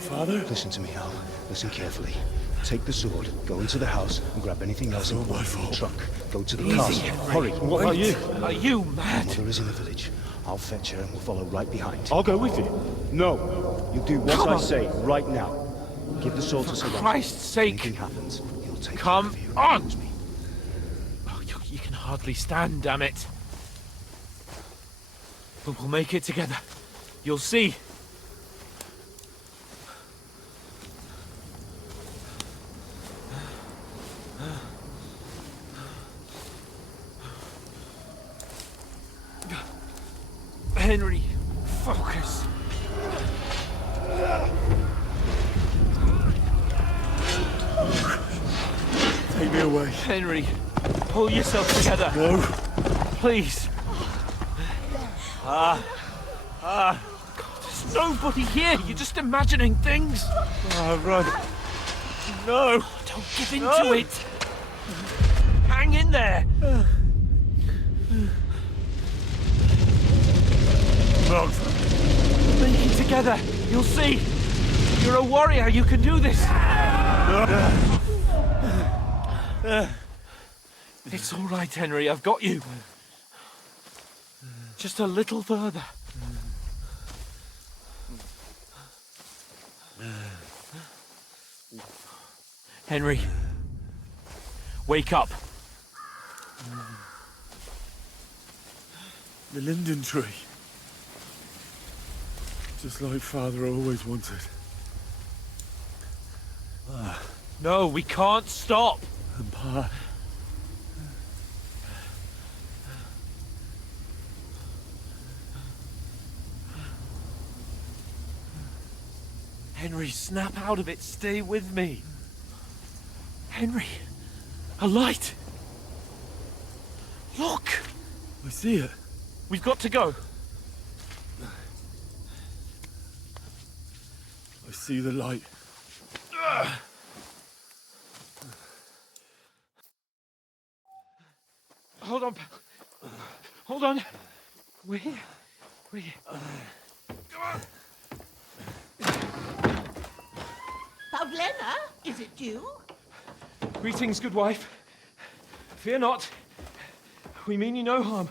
Father? Listen to me, Al. Listen carefully. Take the sword, go into the house, and grab anything else in the trunk. Go to the castle. Hurry. What are you? Are you mad? Mother is in the village. I'll fetch her and we'll follow right behind. I'll go with you. No. You do what I say right now. Give the sword to Sir Roger. For Christ's sake. Anything happens, he'll take Come care of you. on! Oh, you can hardly stand, damn it. But we'll make it together. You'll see. Henry, focus. Take me away. Henry, pull yourself together. No. Please. God, there's nobody here. You're just imagining things. Run. No, don't give in to it. Hang in there. Make it together. You'll see. You're a warrior. You can do this. It's all right, Henry. I've got you. Just a little further. Henry, wake up. The linden tree. Just like Father always wanted. No, we can't stop. And Pa. Henry, snap out of it. Stay with me. Henry, a light. Look. I see it. We've got to go. I see the light. Hold on, pal. Hold on. We're here. We're here. Come on. Pavlena, is it you? Greetings, good wife. Fear not. We mean you no harm.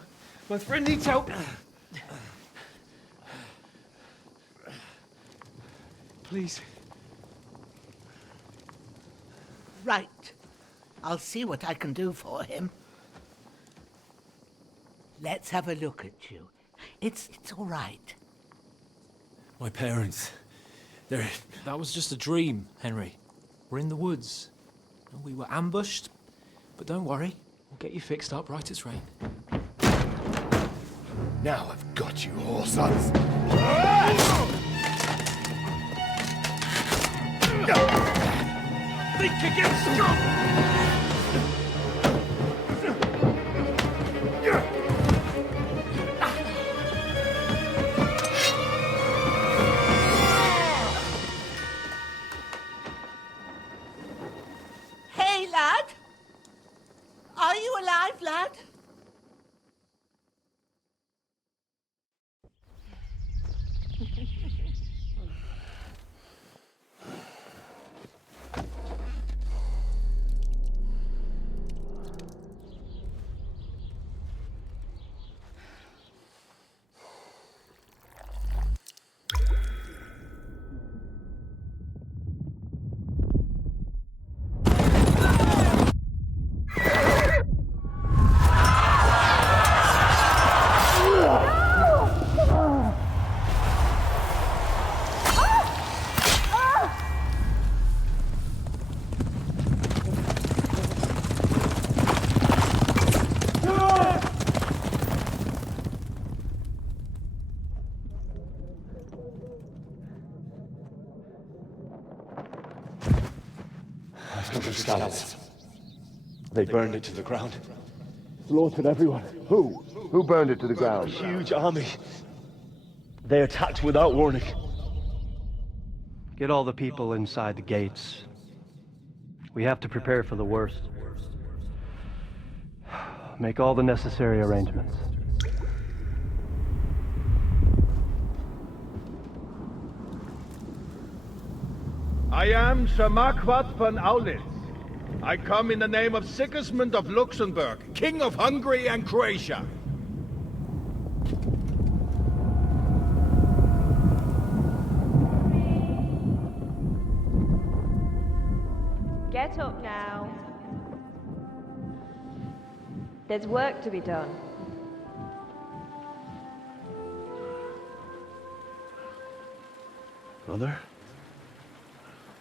My friend needs help. Please. Right. I'll see what I can do for him. Let's have a look at you. It's all right. My parents. They're... That was just a dream, Henry. We're in the woods. We were ambushed, but don't worry. We'll get you fixed up right as rain. Now I've got you, whoresons. Think again, scum! Hey, lad! Are you alive, lad? Scouts. They burned it to the ground. Slaughtered everyone. Who? Who burned it to the ground? A huge army. They attacked without warning. Get all the people inside the gates. We have to prepare for the worst. Make all the necessary arrangements. I am Sir Marquardt von Aulitz. I come in the name of Sigismund of Luxembourg, King of Hungary and Croatia. Get up now. There's work to be done. Mother?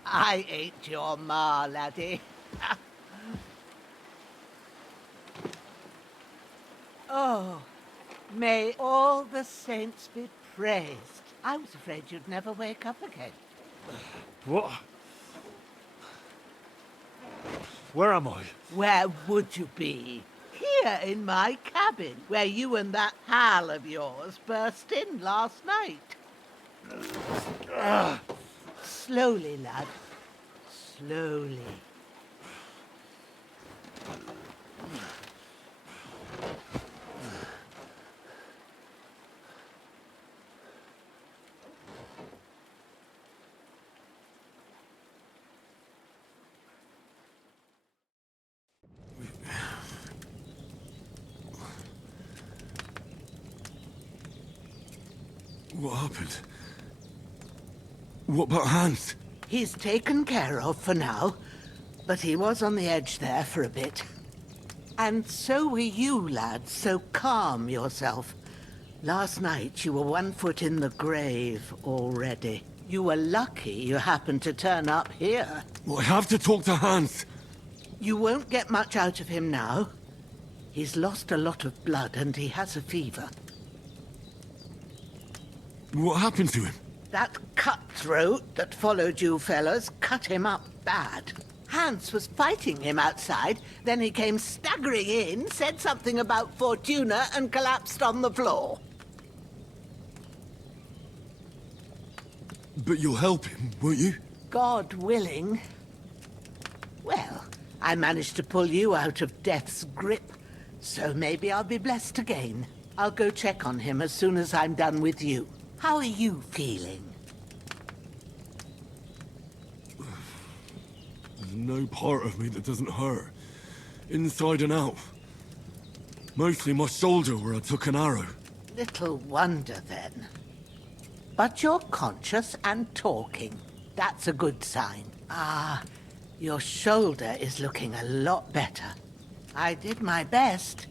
I ain't your ma, laddie. Oh, may all the saints be praised. I was afraid you'd never wake up again. What? Where am I? Where would you be? Here in my cabin, where you and that pal of yours burst in last night. Slowly, lad. Slowly. What happened? What about Hans? He's taken care of for now, but he was on the edge there for a bit. And so were you, lad, so calm yourself. Last night you were 1 foot in the grave already. You were lucky you happened to turn up here. Well, I have to talk to Hans. You won't get much out of him now. He's lost a lot of blood and he has a fever. What happened to him? That cutthroat that followed you fellas cut him up bad. Hans was fighting him outside, then he came staggering in, said something about Fortuna, and collapsed on the floor. But you'll help him, won't you? God willing. Well, I managed to pull you out of death's grip, so maybe I'll be blessed again. I'll go check on him as soon as I'm done with you. How are you feeling? There's no part of me that doesn't hurt. Inside and out. Mostly my shoulder where I took an arrow. Little wonder then. But you're conscious and talking. That's a good sign. Ah, your shoulder is looking a lot better. I did my best,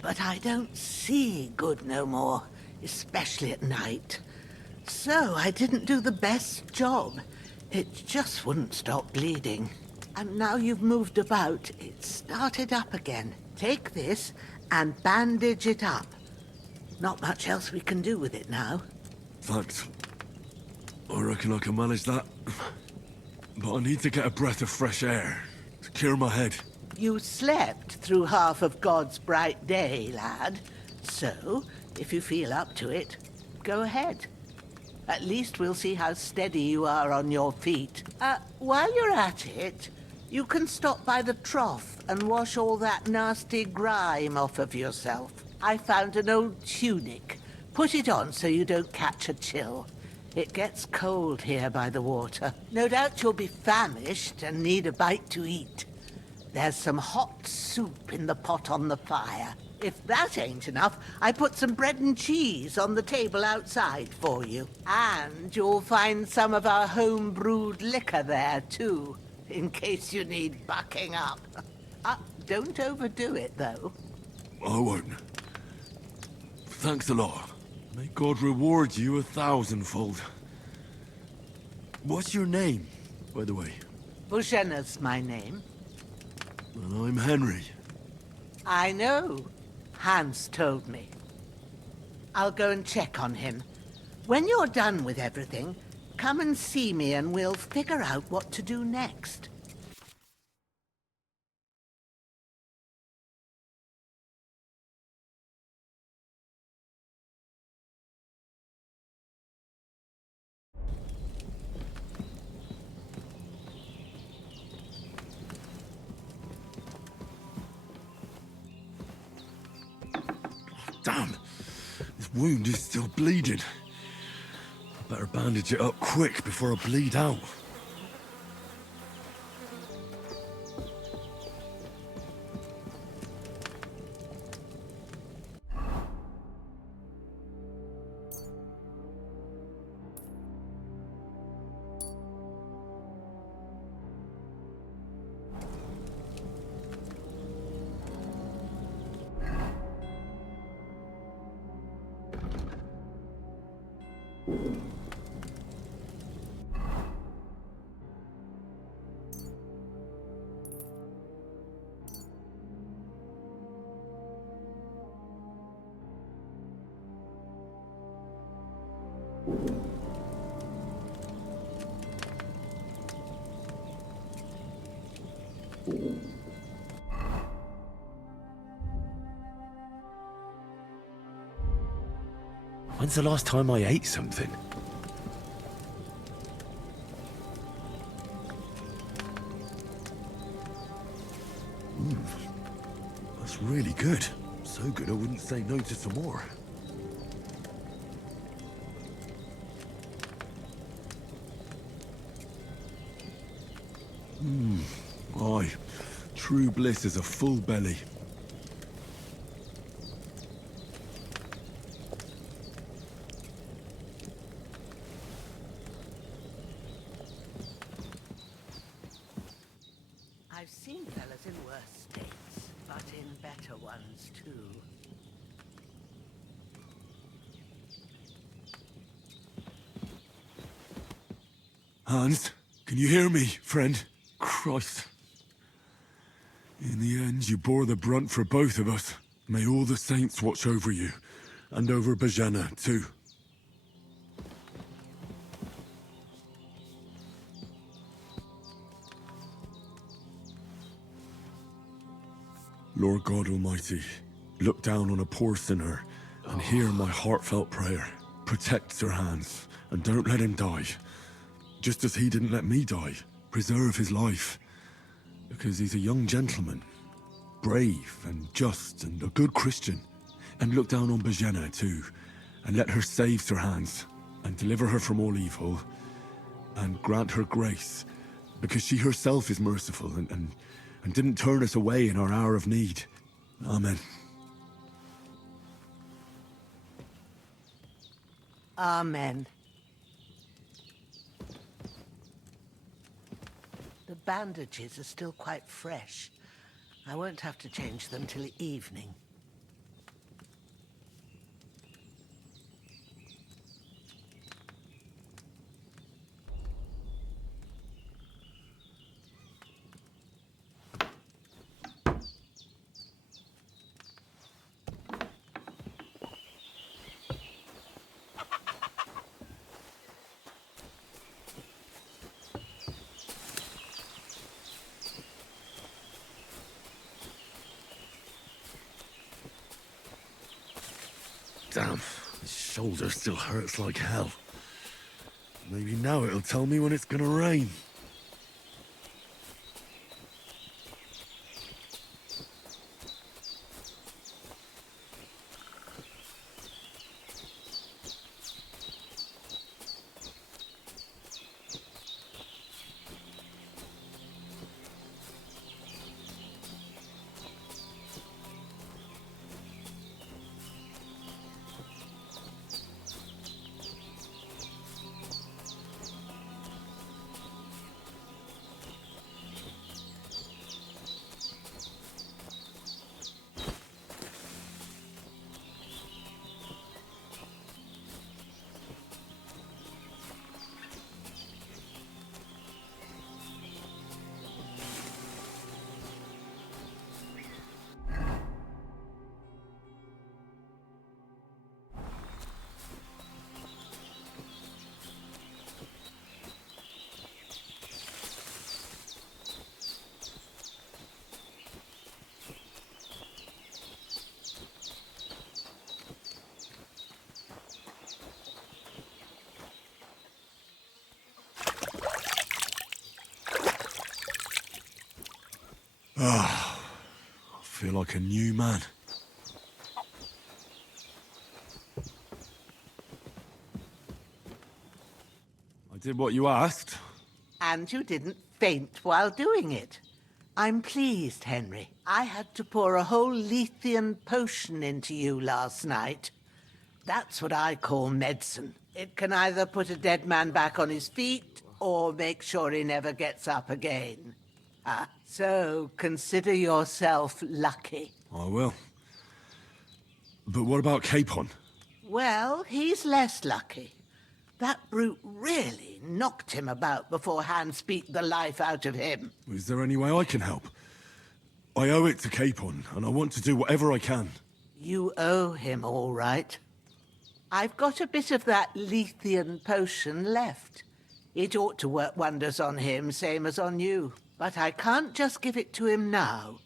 but I don't see good no more, especially at night. So I didn't do the best job. It just wouldn't stop bleeding. And now you've moved about, it started up again. Take this and bandage it up. Not much else we can do with it now. Thanks. I reckon I can manage that. But I need to get a breath of fresh air to clear my head. You slept through half of God's bright day, lad. So, if you feel up to it, go ahead. At least we'll see how steady you are on your feet. While you're at it, you can stop by the trough and wash all that nasty grime off of yourself. I found an old tunic. Put it on so you don't catch a chill. It gets cold here by the water. No doubt you'll be famished and need a bite to eat. There's some hot soup in the pot on the fire. If that ain't enough, I put some bread and cheese on the table outside for you. And you'll find some of our home-brewed liquor there, too, in case you need bucking up. Don't overdo it, though. I won't. Thanks a lot. May God reward you 1,000-fold. What's your name, by the way? Bushenna's my name. And I'm Henry. I know. Hans told me. I'll go and check on him. When you're done with everything, come and see me and we'll figure out what to do next. Damn! This wound is still bleeding. Better bandage it up quick before I bleed out. When's the last time I ate something? That's really good. So good I wouldn't say no to some more. Aye. True bliss is a full belly. I've seen fellas in worse states, but in better ones too. Hans, can you hear me, friend? Christ. In the end, you bore the brunt for both of us. May all the saints watch over you, and over Bajana, too. Lord God Almighty, look down on a poor sinner and hear my heartfelt prayer. Protect Sir Hans, and don't let him die. Just as he didn't let me die. Preserve his life. Because he's a young gentleman. Brave and just and a good Christian. And look down on Bajana too. And let her save Sir Hans. And deliver her from all evil. And grant her grace. Because she herself is merciful and didn't turn us away in our hour of need. Amen. Amen. The bandages are still quite fresh. I won't have to change them till evening. Damn, his shoulder still hurts like hell. Maybe now it'll tell me when it's gonna rain. Ah, I feel like a new man. I did what you asked. And you didn't faint while doing it. I'm pleased, Henry. I had to pour a whole Lethean potion into you last night. That's what I call medicine. It can either put a dead man back on his feet or make sure he never gets up again. So consider yourself lucky. I will. But what about Capon? Well, he's less lucky. That brute really knocked him about before Hans beat the life out of him. Is there any way I can help? I owe it to Capon, and I want to do whatever I can. You owe him, all right. I've got a bit of that Lethean potion left. It ought to work wonders on him, same as on you. But I can't just give it to him now.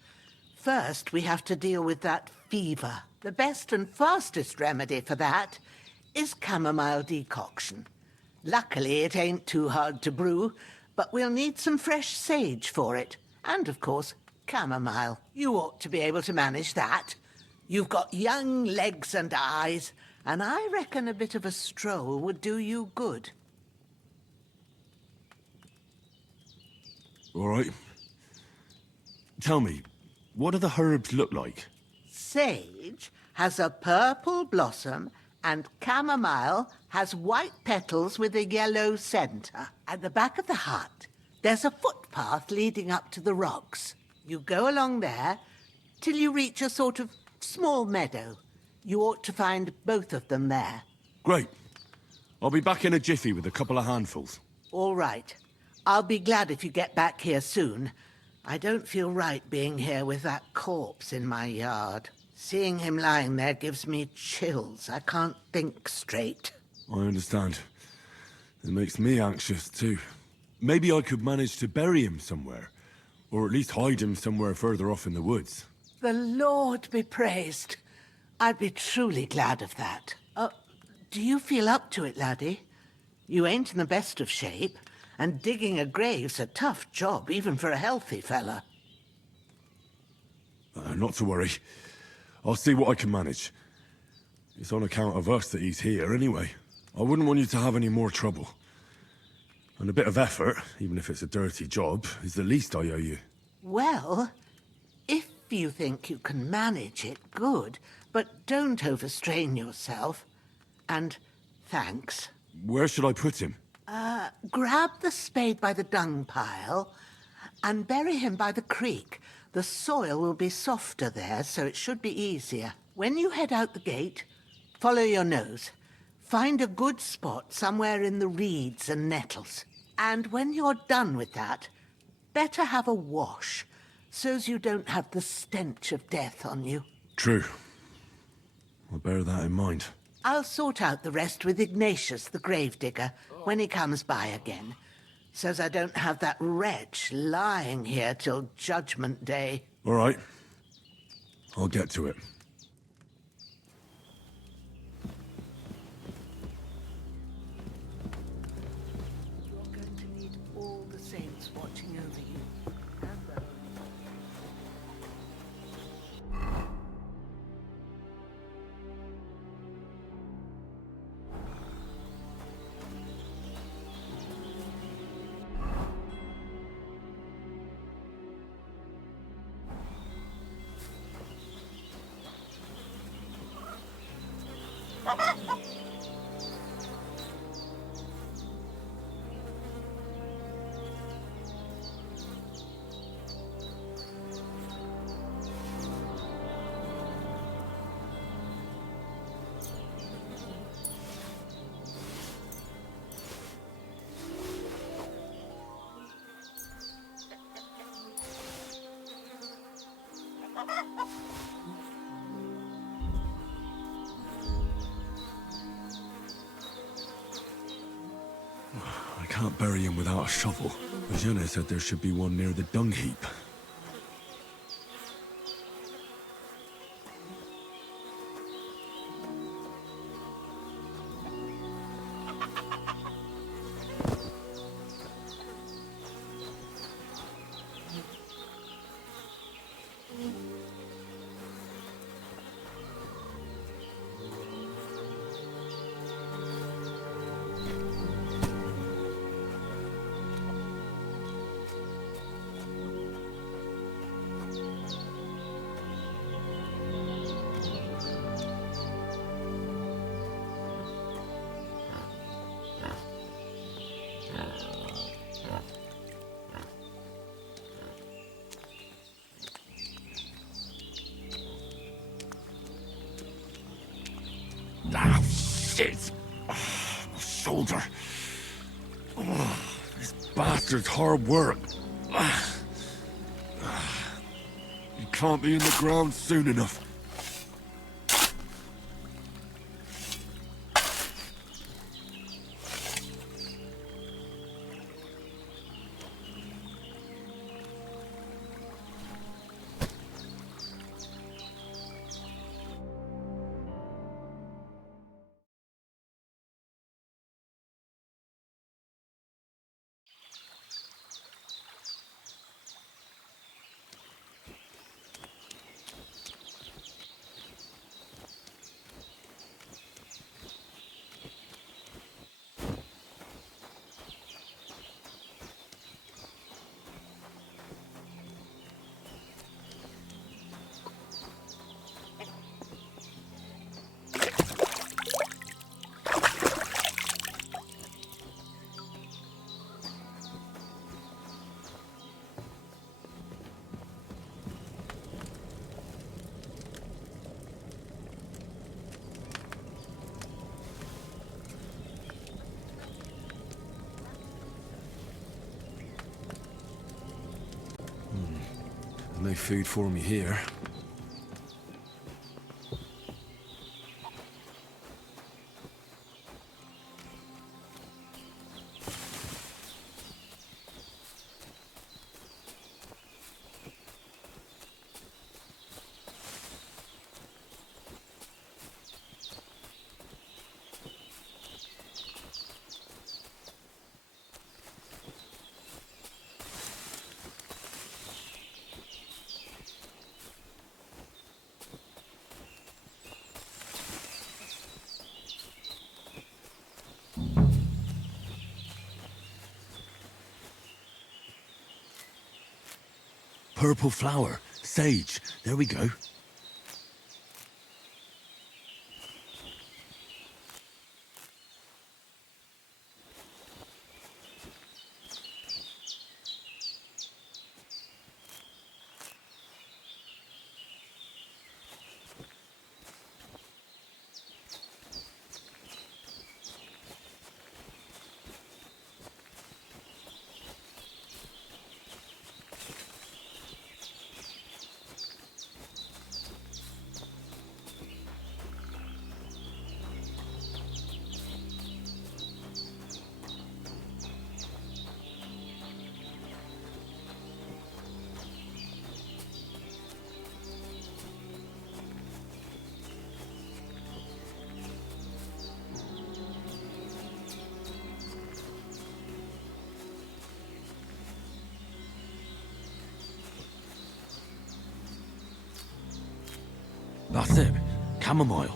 First, we have to deal with that fever. The best and fastest remedy for that is chamomile decoction. Luckily, it ain't too hard to brew, but we'll need some fresh sage for it. And, of course, chamomile. You ought to be able to manage that. You've got young legs and eyes, and I reckon a bit of a stroll would do you good. All right. Tell me, what do the herbs look like? Sage has a purple blossom, and chamomile has white petals with a yellow centre. At the back of the hut, there's a footpath leading up to the rocks. You go along there till you reach a sort of small meadow. You ought to find both of them there. Great. I'll be back in a jiffy with a couple of handfuls. All right. I'll be glad if you get back here soon. I don't feel right being here with that corpse in my yard. Seeing him lying there gives me chills. I can't think straight. I understand. It makes me anxious, too. Maybe I could manage to bury him somewhere. Or at least hide him somewhere further off in the woods. The Lord be praised. I'd be truly glad of that. Do you feel up to it, laddie? You ain't in the best of shape, and digging a grave's a tough job, even for a healthy fella. Not to worry. I'll see what I can manage. It's on account of us that he's here, anyway. I wouldn't want you to have any more trouble. And a bit of effort, even if it's a dirty job, is the least I owe you. Well, if you think you can manage it, good. But don't overstrain yourself. And thanks. Where should I put him? Grab the spade by the dung pile and bury him by the creek. The soil will be softer there, so it should be easier. When you head out the gate, follow your nose. Find a good spot somewhere in the reeds and nettles. And when you're done with that, better have a wash, so's you don't have the stench of death on you. True. I'll bear that in mind. I'll sort out the rest with Ignatius, the gravedigger, when he comes by again, so's I don't have that wretch lying here till Judgment Day. All right. I'll get to it. You're going to need all the saints watching over you. And the I can't bury him without a shovel. Jenna said there should be one near the dung heap. Ah, shit! My shoulder. This bastard's hard work. You can't be in the ground soon enough. No food for me here. Purple flower. Sage. There we go. That's it. Chamomile.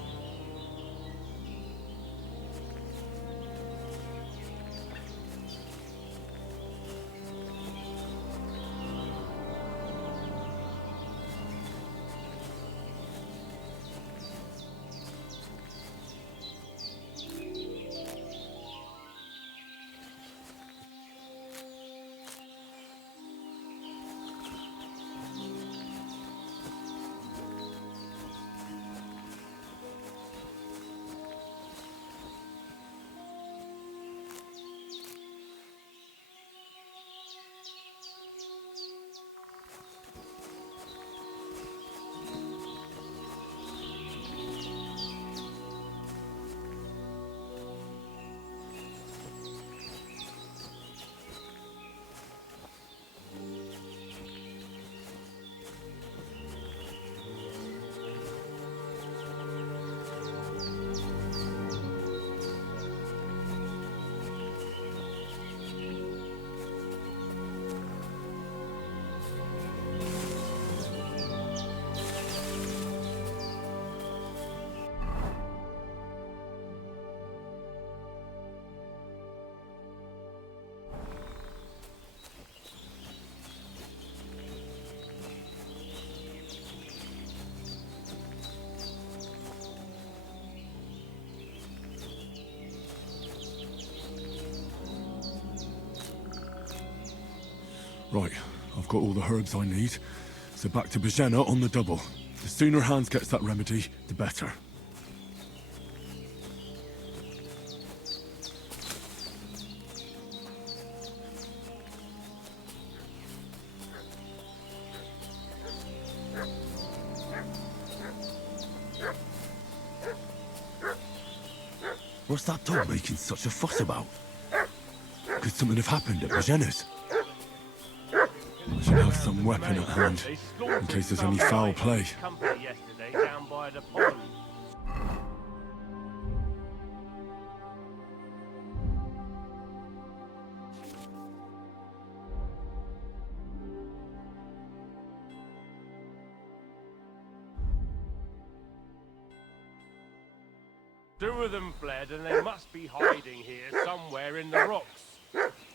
Right, I've got all the herbs I need, so back to Bajena on the double. The sooner Hans gets that remedy, the better. What's that dog making such a fuss about? Could something have happened at Bajena's? I should have some weapon at hand, in case there's any foul play. Yesterday down by the pond. Two of them fled, and they must be hiding here somewhere in the rocks.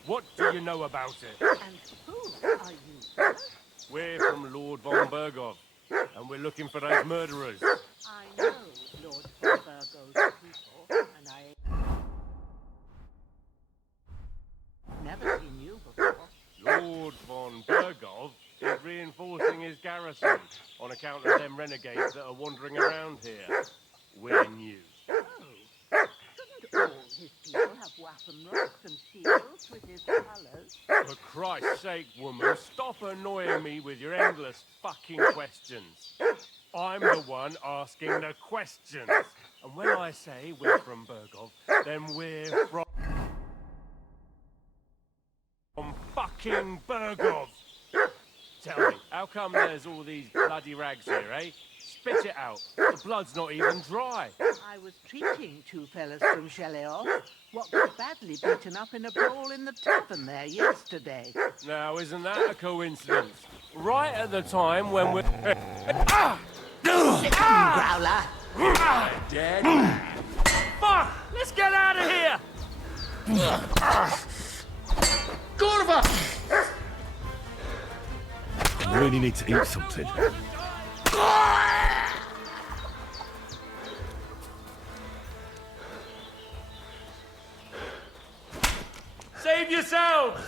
What do you know about it? And who are you? We're from Lord von Bergov, and we're looking for those murderers. I know Lord von Burgo's people, and I never seen you before. Lord von Bergov is reinforcing his garrison on account of them renegades that are wandering around here. We're new. Oh, shouldn't all his people have weapon rocks and shields? mess with his colours. For Christ's sake, woman, stop annoying me with your endless fucking questions. I'm the one asking the questions. And when I say we're from Burgov, then we're from fucking Burgov. Tell me, how come there's all these bloody rags here, eh? Spit it out. The blood's not even dry. I was treating two fellas from Shelley-off, what got badly beaten up in a brawl in the tavern there yesterday. Now, isn't that a coincidence? Right at the time when we're... ah! Growler! Dead. Fuck! Let's get out of here! Gorva! I really need to eat something. Save yourselves!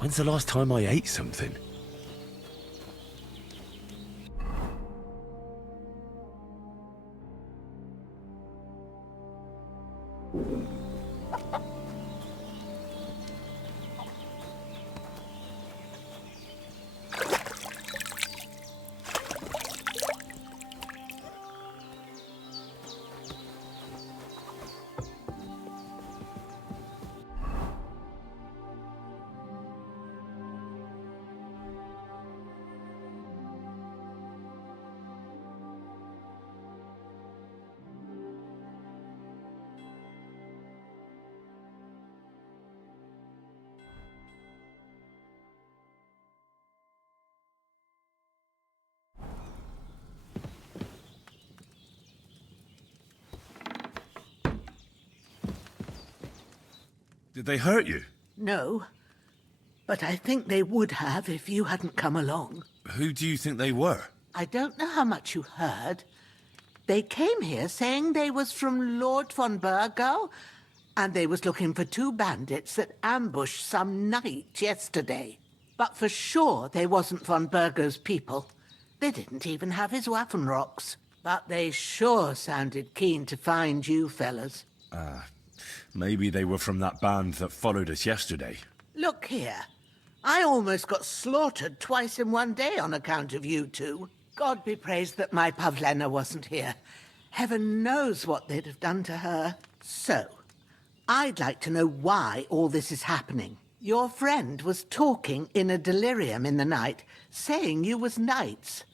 When's the last time I ate something? Did they hurt you? No, but I think they would have if you hadn't come along. Who do you think they were? I don't know how much you heard. They came here saying they was from Lord von Burgo, and they was looking for two bandits that ambushed some knight yesterday. But for sure they wasn't von Burgo's people. They didn't even have his Waffenrocks. But they sure sounded keen to find you fellas. Maybe they were from that band that followed us yesterday. Look here. I almost got slaughtered twice in one day on account of you two. God be praised that my Pavlena wasn't here. Heaven knows what they'd have done to her. So, I'd like to know why all this is happening. Your friend was talking in a delirium in the night, saying you was knights.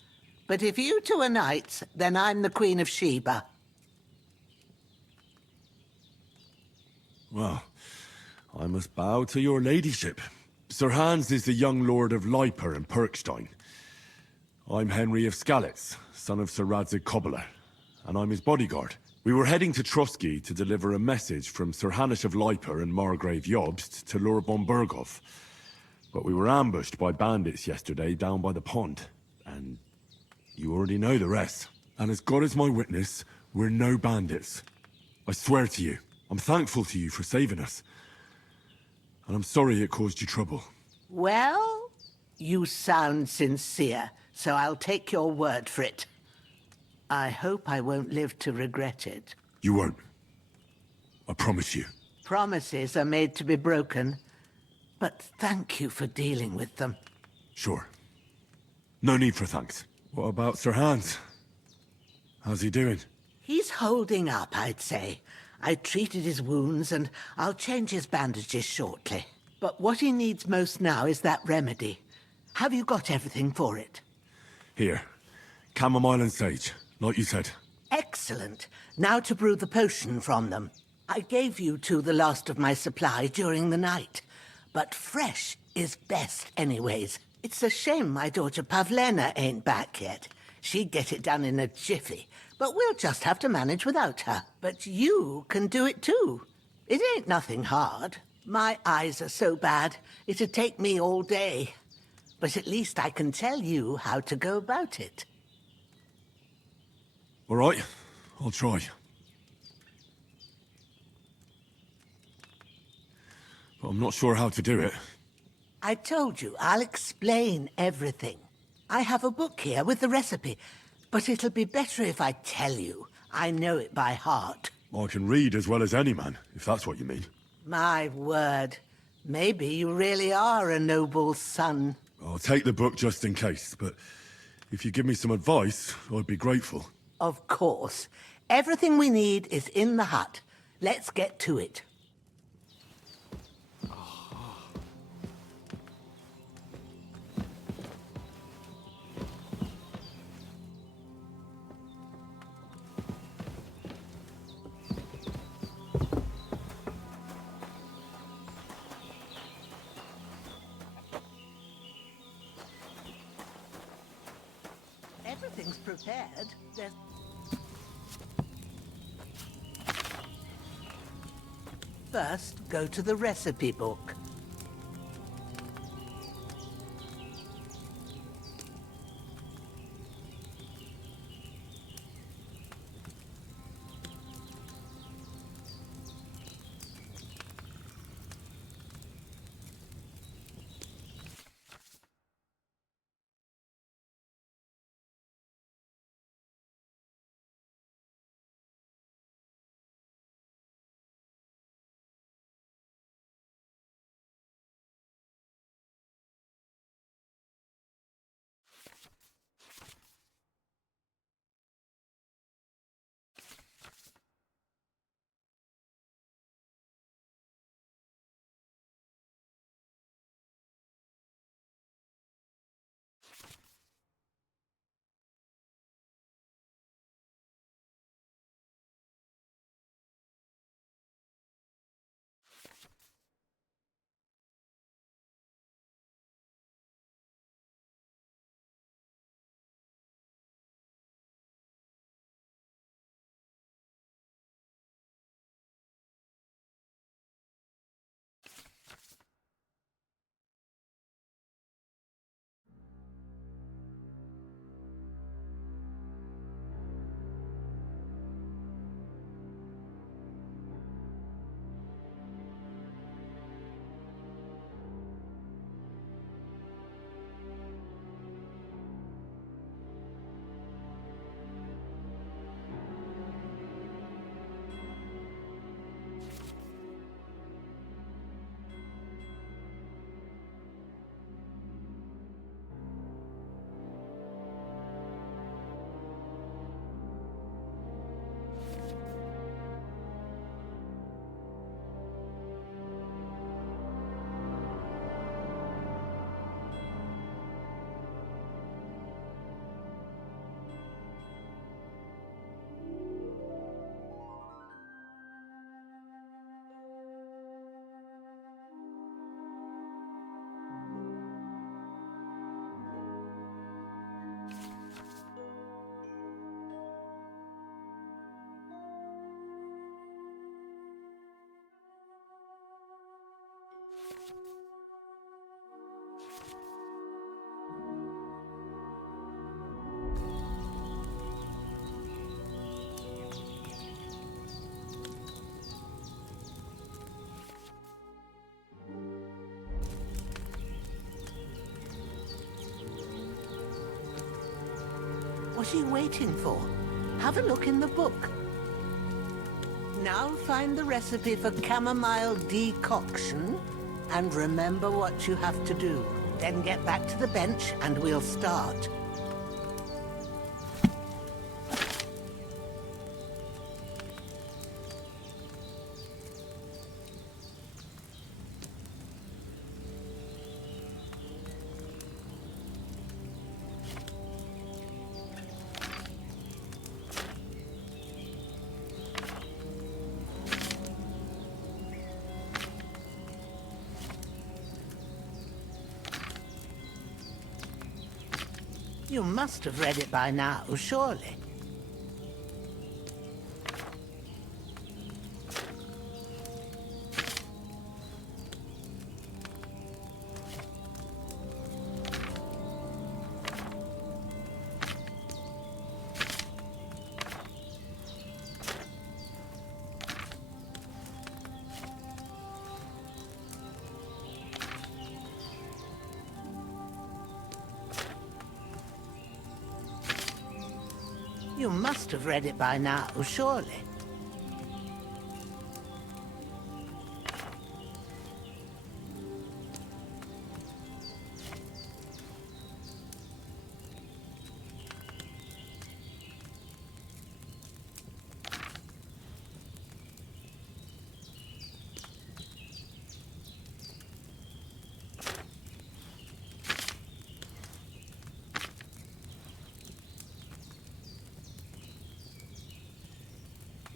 But if you two are knights, then I'm the Queen of Sheba. Well, I must bow to your ladyship. Sir Hans is the young lord of Leiper and Perkstein. I'm Henry of Skalitz, son of Sir Radzig Cobbler, and I'm his bodyguard. We were heading to Trusky to deliver a message from Sir Hanush of Leiper and Margrave Jobst to Lord von Berghoff. But we were ambushed by bandits yesterday down by the pond, and you already know the rest. And as God is my witness, we're no bandits. I swear to you, I'm thankful to you for saving us. And I'm sorry it caused you trouble. Well, you sound sincere, so I'll take your word for it. I hope I won't live to regret it. You won't. I promise you. Promises are made to be broken, but thank you for dealing with them. Sure. No need for thanks. What about Sir Hans? How's he doing? He's holding up, I'd say. I treated his wounds, and I'll change his bandages shortly. But what he needs most now is that remedy. Have you got everything for it? Here. Chamomile and sage, like you said. Excellent. Now to brew the potion from them. I gave you two the last of my supply during the night. But fresh is best anyways. It's a shame my daughter Pavlena ain't back yet. She'd get it done in a jiffy. But we'll just have to manage without her. But you can do it too. It ain't nothing hard. My eyes are so bad, it'd take me all day. But at least I can tell you how to go about it. All right, I'll try. But I'm not sure how to do it. I told you, I'll explain everything. I have a book here with the recipe, but it'll be better if I tell you. I know it by heart. I can read as well as any man, if that's what you mean. My word. Maybe you really are a noble son. I'll take the book just in case, but if you give me some advice, I'd be grateful. Of course. Everything we need is in the hut. Let's get to it. Everything's prepared. First, go to the recipe book. What are you waiting for? Have a look in the book. Now find the recipe for chamomile decoction and remember what you have to do. Then get back to the bench and we'll start. You must have read it by now, surely. You must have read it by now, surely.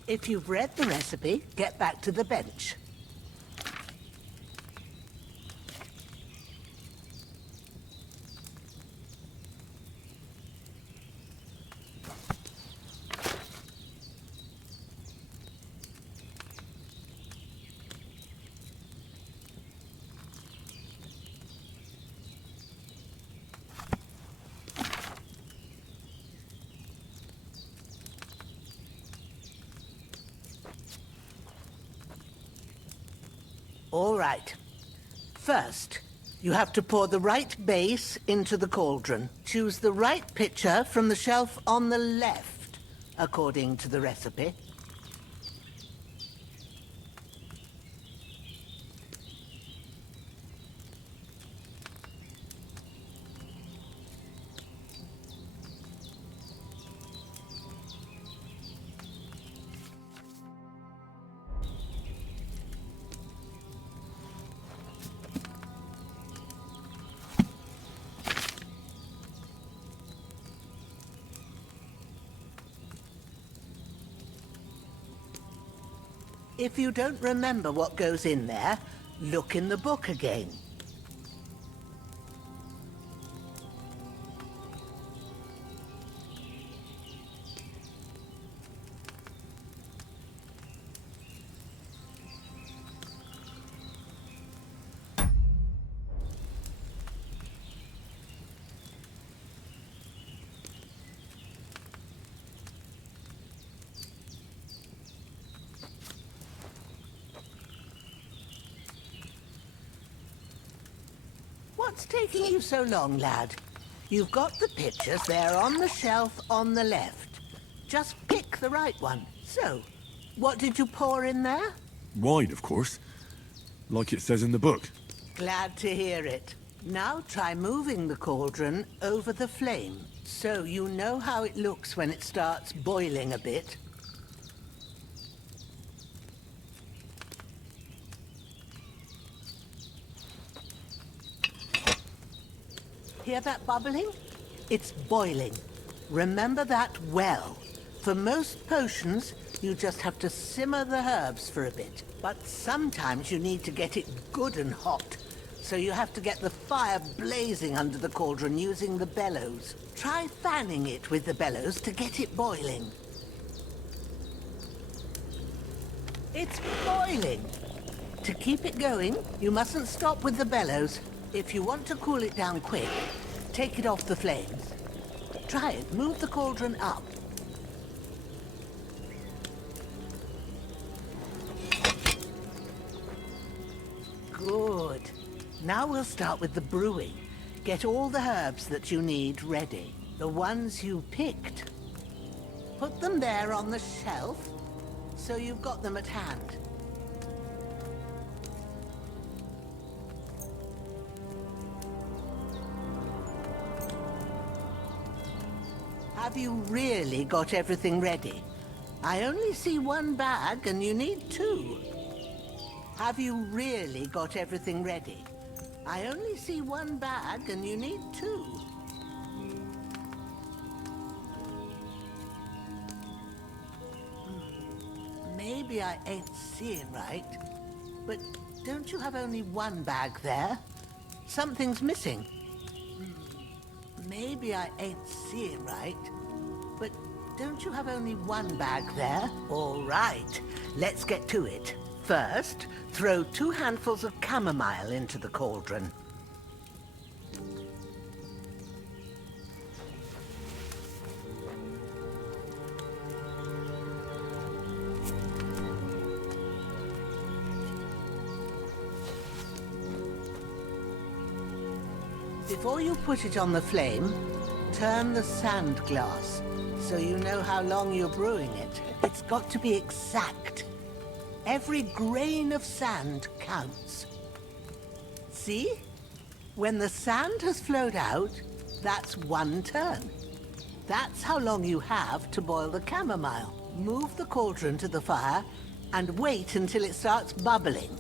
If you've read the recipe, get back to the bench. All right. First, you have to pour the right base into the cauldron. Choose the right pitcher from the shelf on the left, according to the recipe. If you don't remember what goes in there, look in the book again. What's taking you so long, lad? You've got the pitchers there on the shelf on the left. Just pick the right one. So, what did you pour in there? Wine, of course. Like it says in the book. Glad to hear it. Now try moving the cauldron over the flame, so you know how it looks when it starts boiling a bit. Hear that bubbling? It's boiling. Remember that well. For most potions, you just have to simmer the herbs for a bit. But sometimes you need to get it good and hot. So you have to get the fire blazing under the cauldron using the bellows. Try fanning it with the bellows to get it boiling. It's boiling. To keep it going, you mustn't stop with the bellows. If you want to cool it down quick, take it off the flames. Try it. Move the cauldron up. Good. Now we'll start with the brewing. Get all the herbs that you need ready. The ones you picked. Put them there on the shelf, so you've got them at hand. Have you really got everything ready? I only see one bag and you need two. Have you really got everything ready? I only see one bag and you need two. Maybe I ain't seeing right, but don't you have only one bag there? Something's missing. Maybe I ain't seeing right, but don't you have only one bag there? All right, let's get to it. First, throw 2 handfuls of chamomile into the cauldron. Before you put it on the flame, turn the sand glass so you know how long you're brewing it. It's got to be exact. Every grain of sand counts. See? When the sand has flowed out, that's 1 turn. That's how long you have to boil the chamomile. Move the cauldron to the fire and wait until it starts bubbling.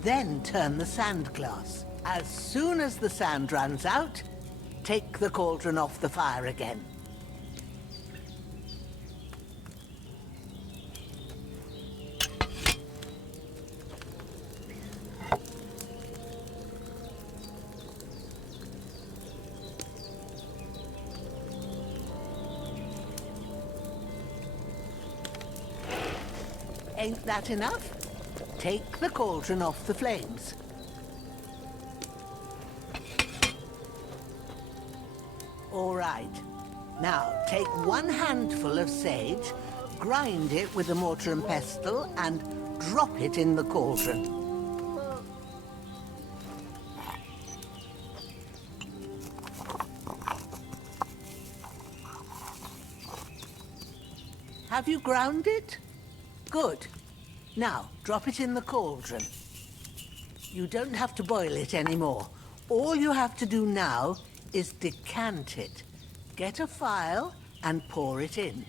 Then turn the sand glass. As soon as the sand runs out, take the cauldron off the fire again. Ain't that enough? Take the cauldron off the flames. All right. Now, take 1 handful of sage, grind it with a mortar and pestle, and drop it in the cauldron. Have you ground it? Good. Now, drop it in the cauldron. You don't have to boil it anymore. All you have to do now is decant it. Get a phial and pour it in.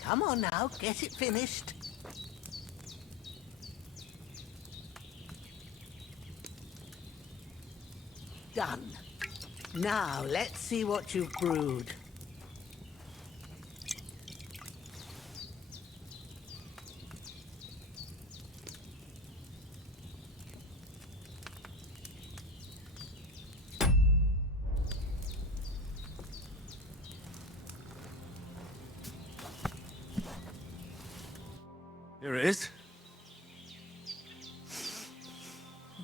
Come on now, get it finished. Done. Now, let's see what you've brewed. Here it is.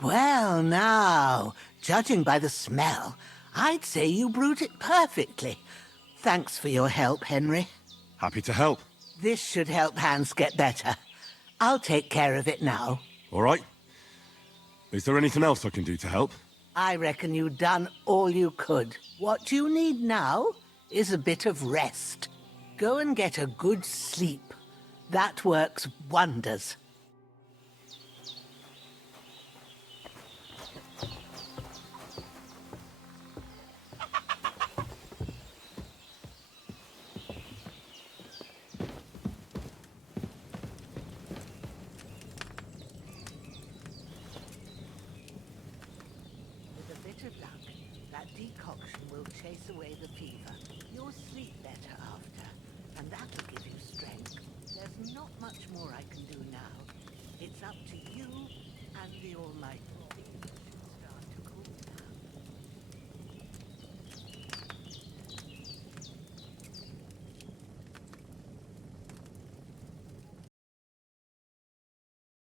Well, now, judging by the smell, I'd say you brewed it perfectly. Thanks for your help, Henry. Happy to help. This should help Hans get better. I'll take care of it now. All right. Is there anything else I can do to help? I reckon you've done all you could. What you need now is a bit of rest. Go and get a good sleep. That works wonders. With a bit of luck, that decoction will chase away the fever.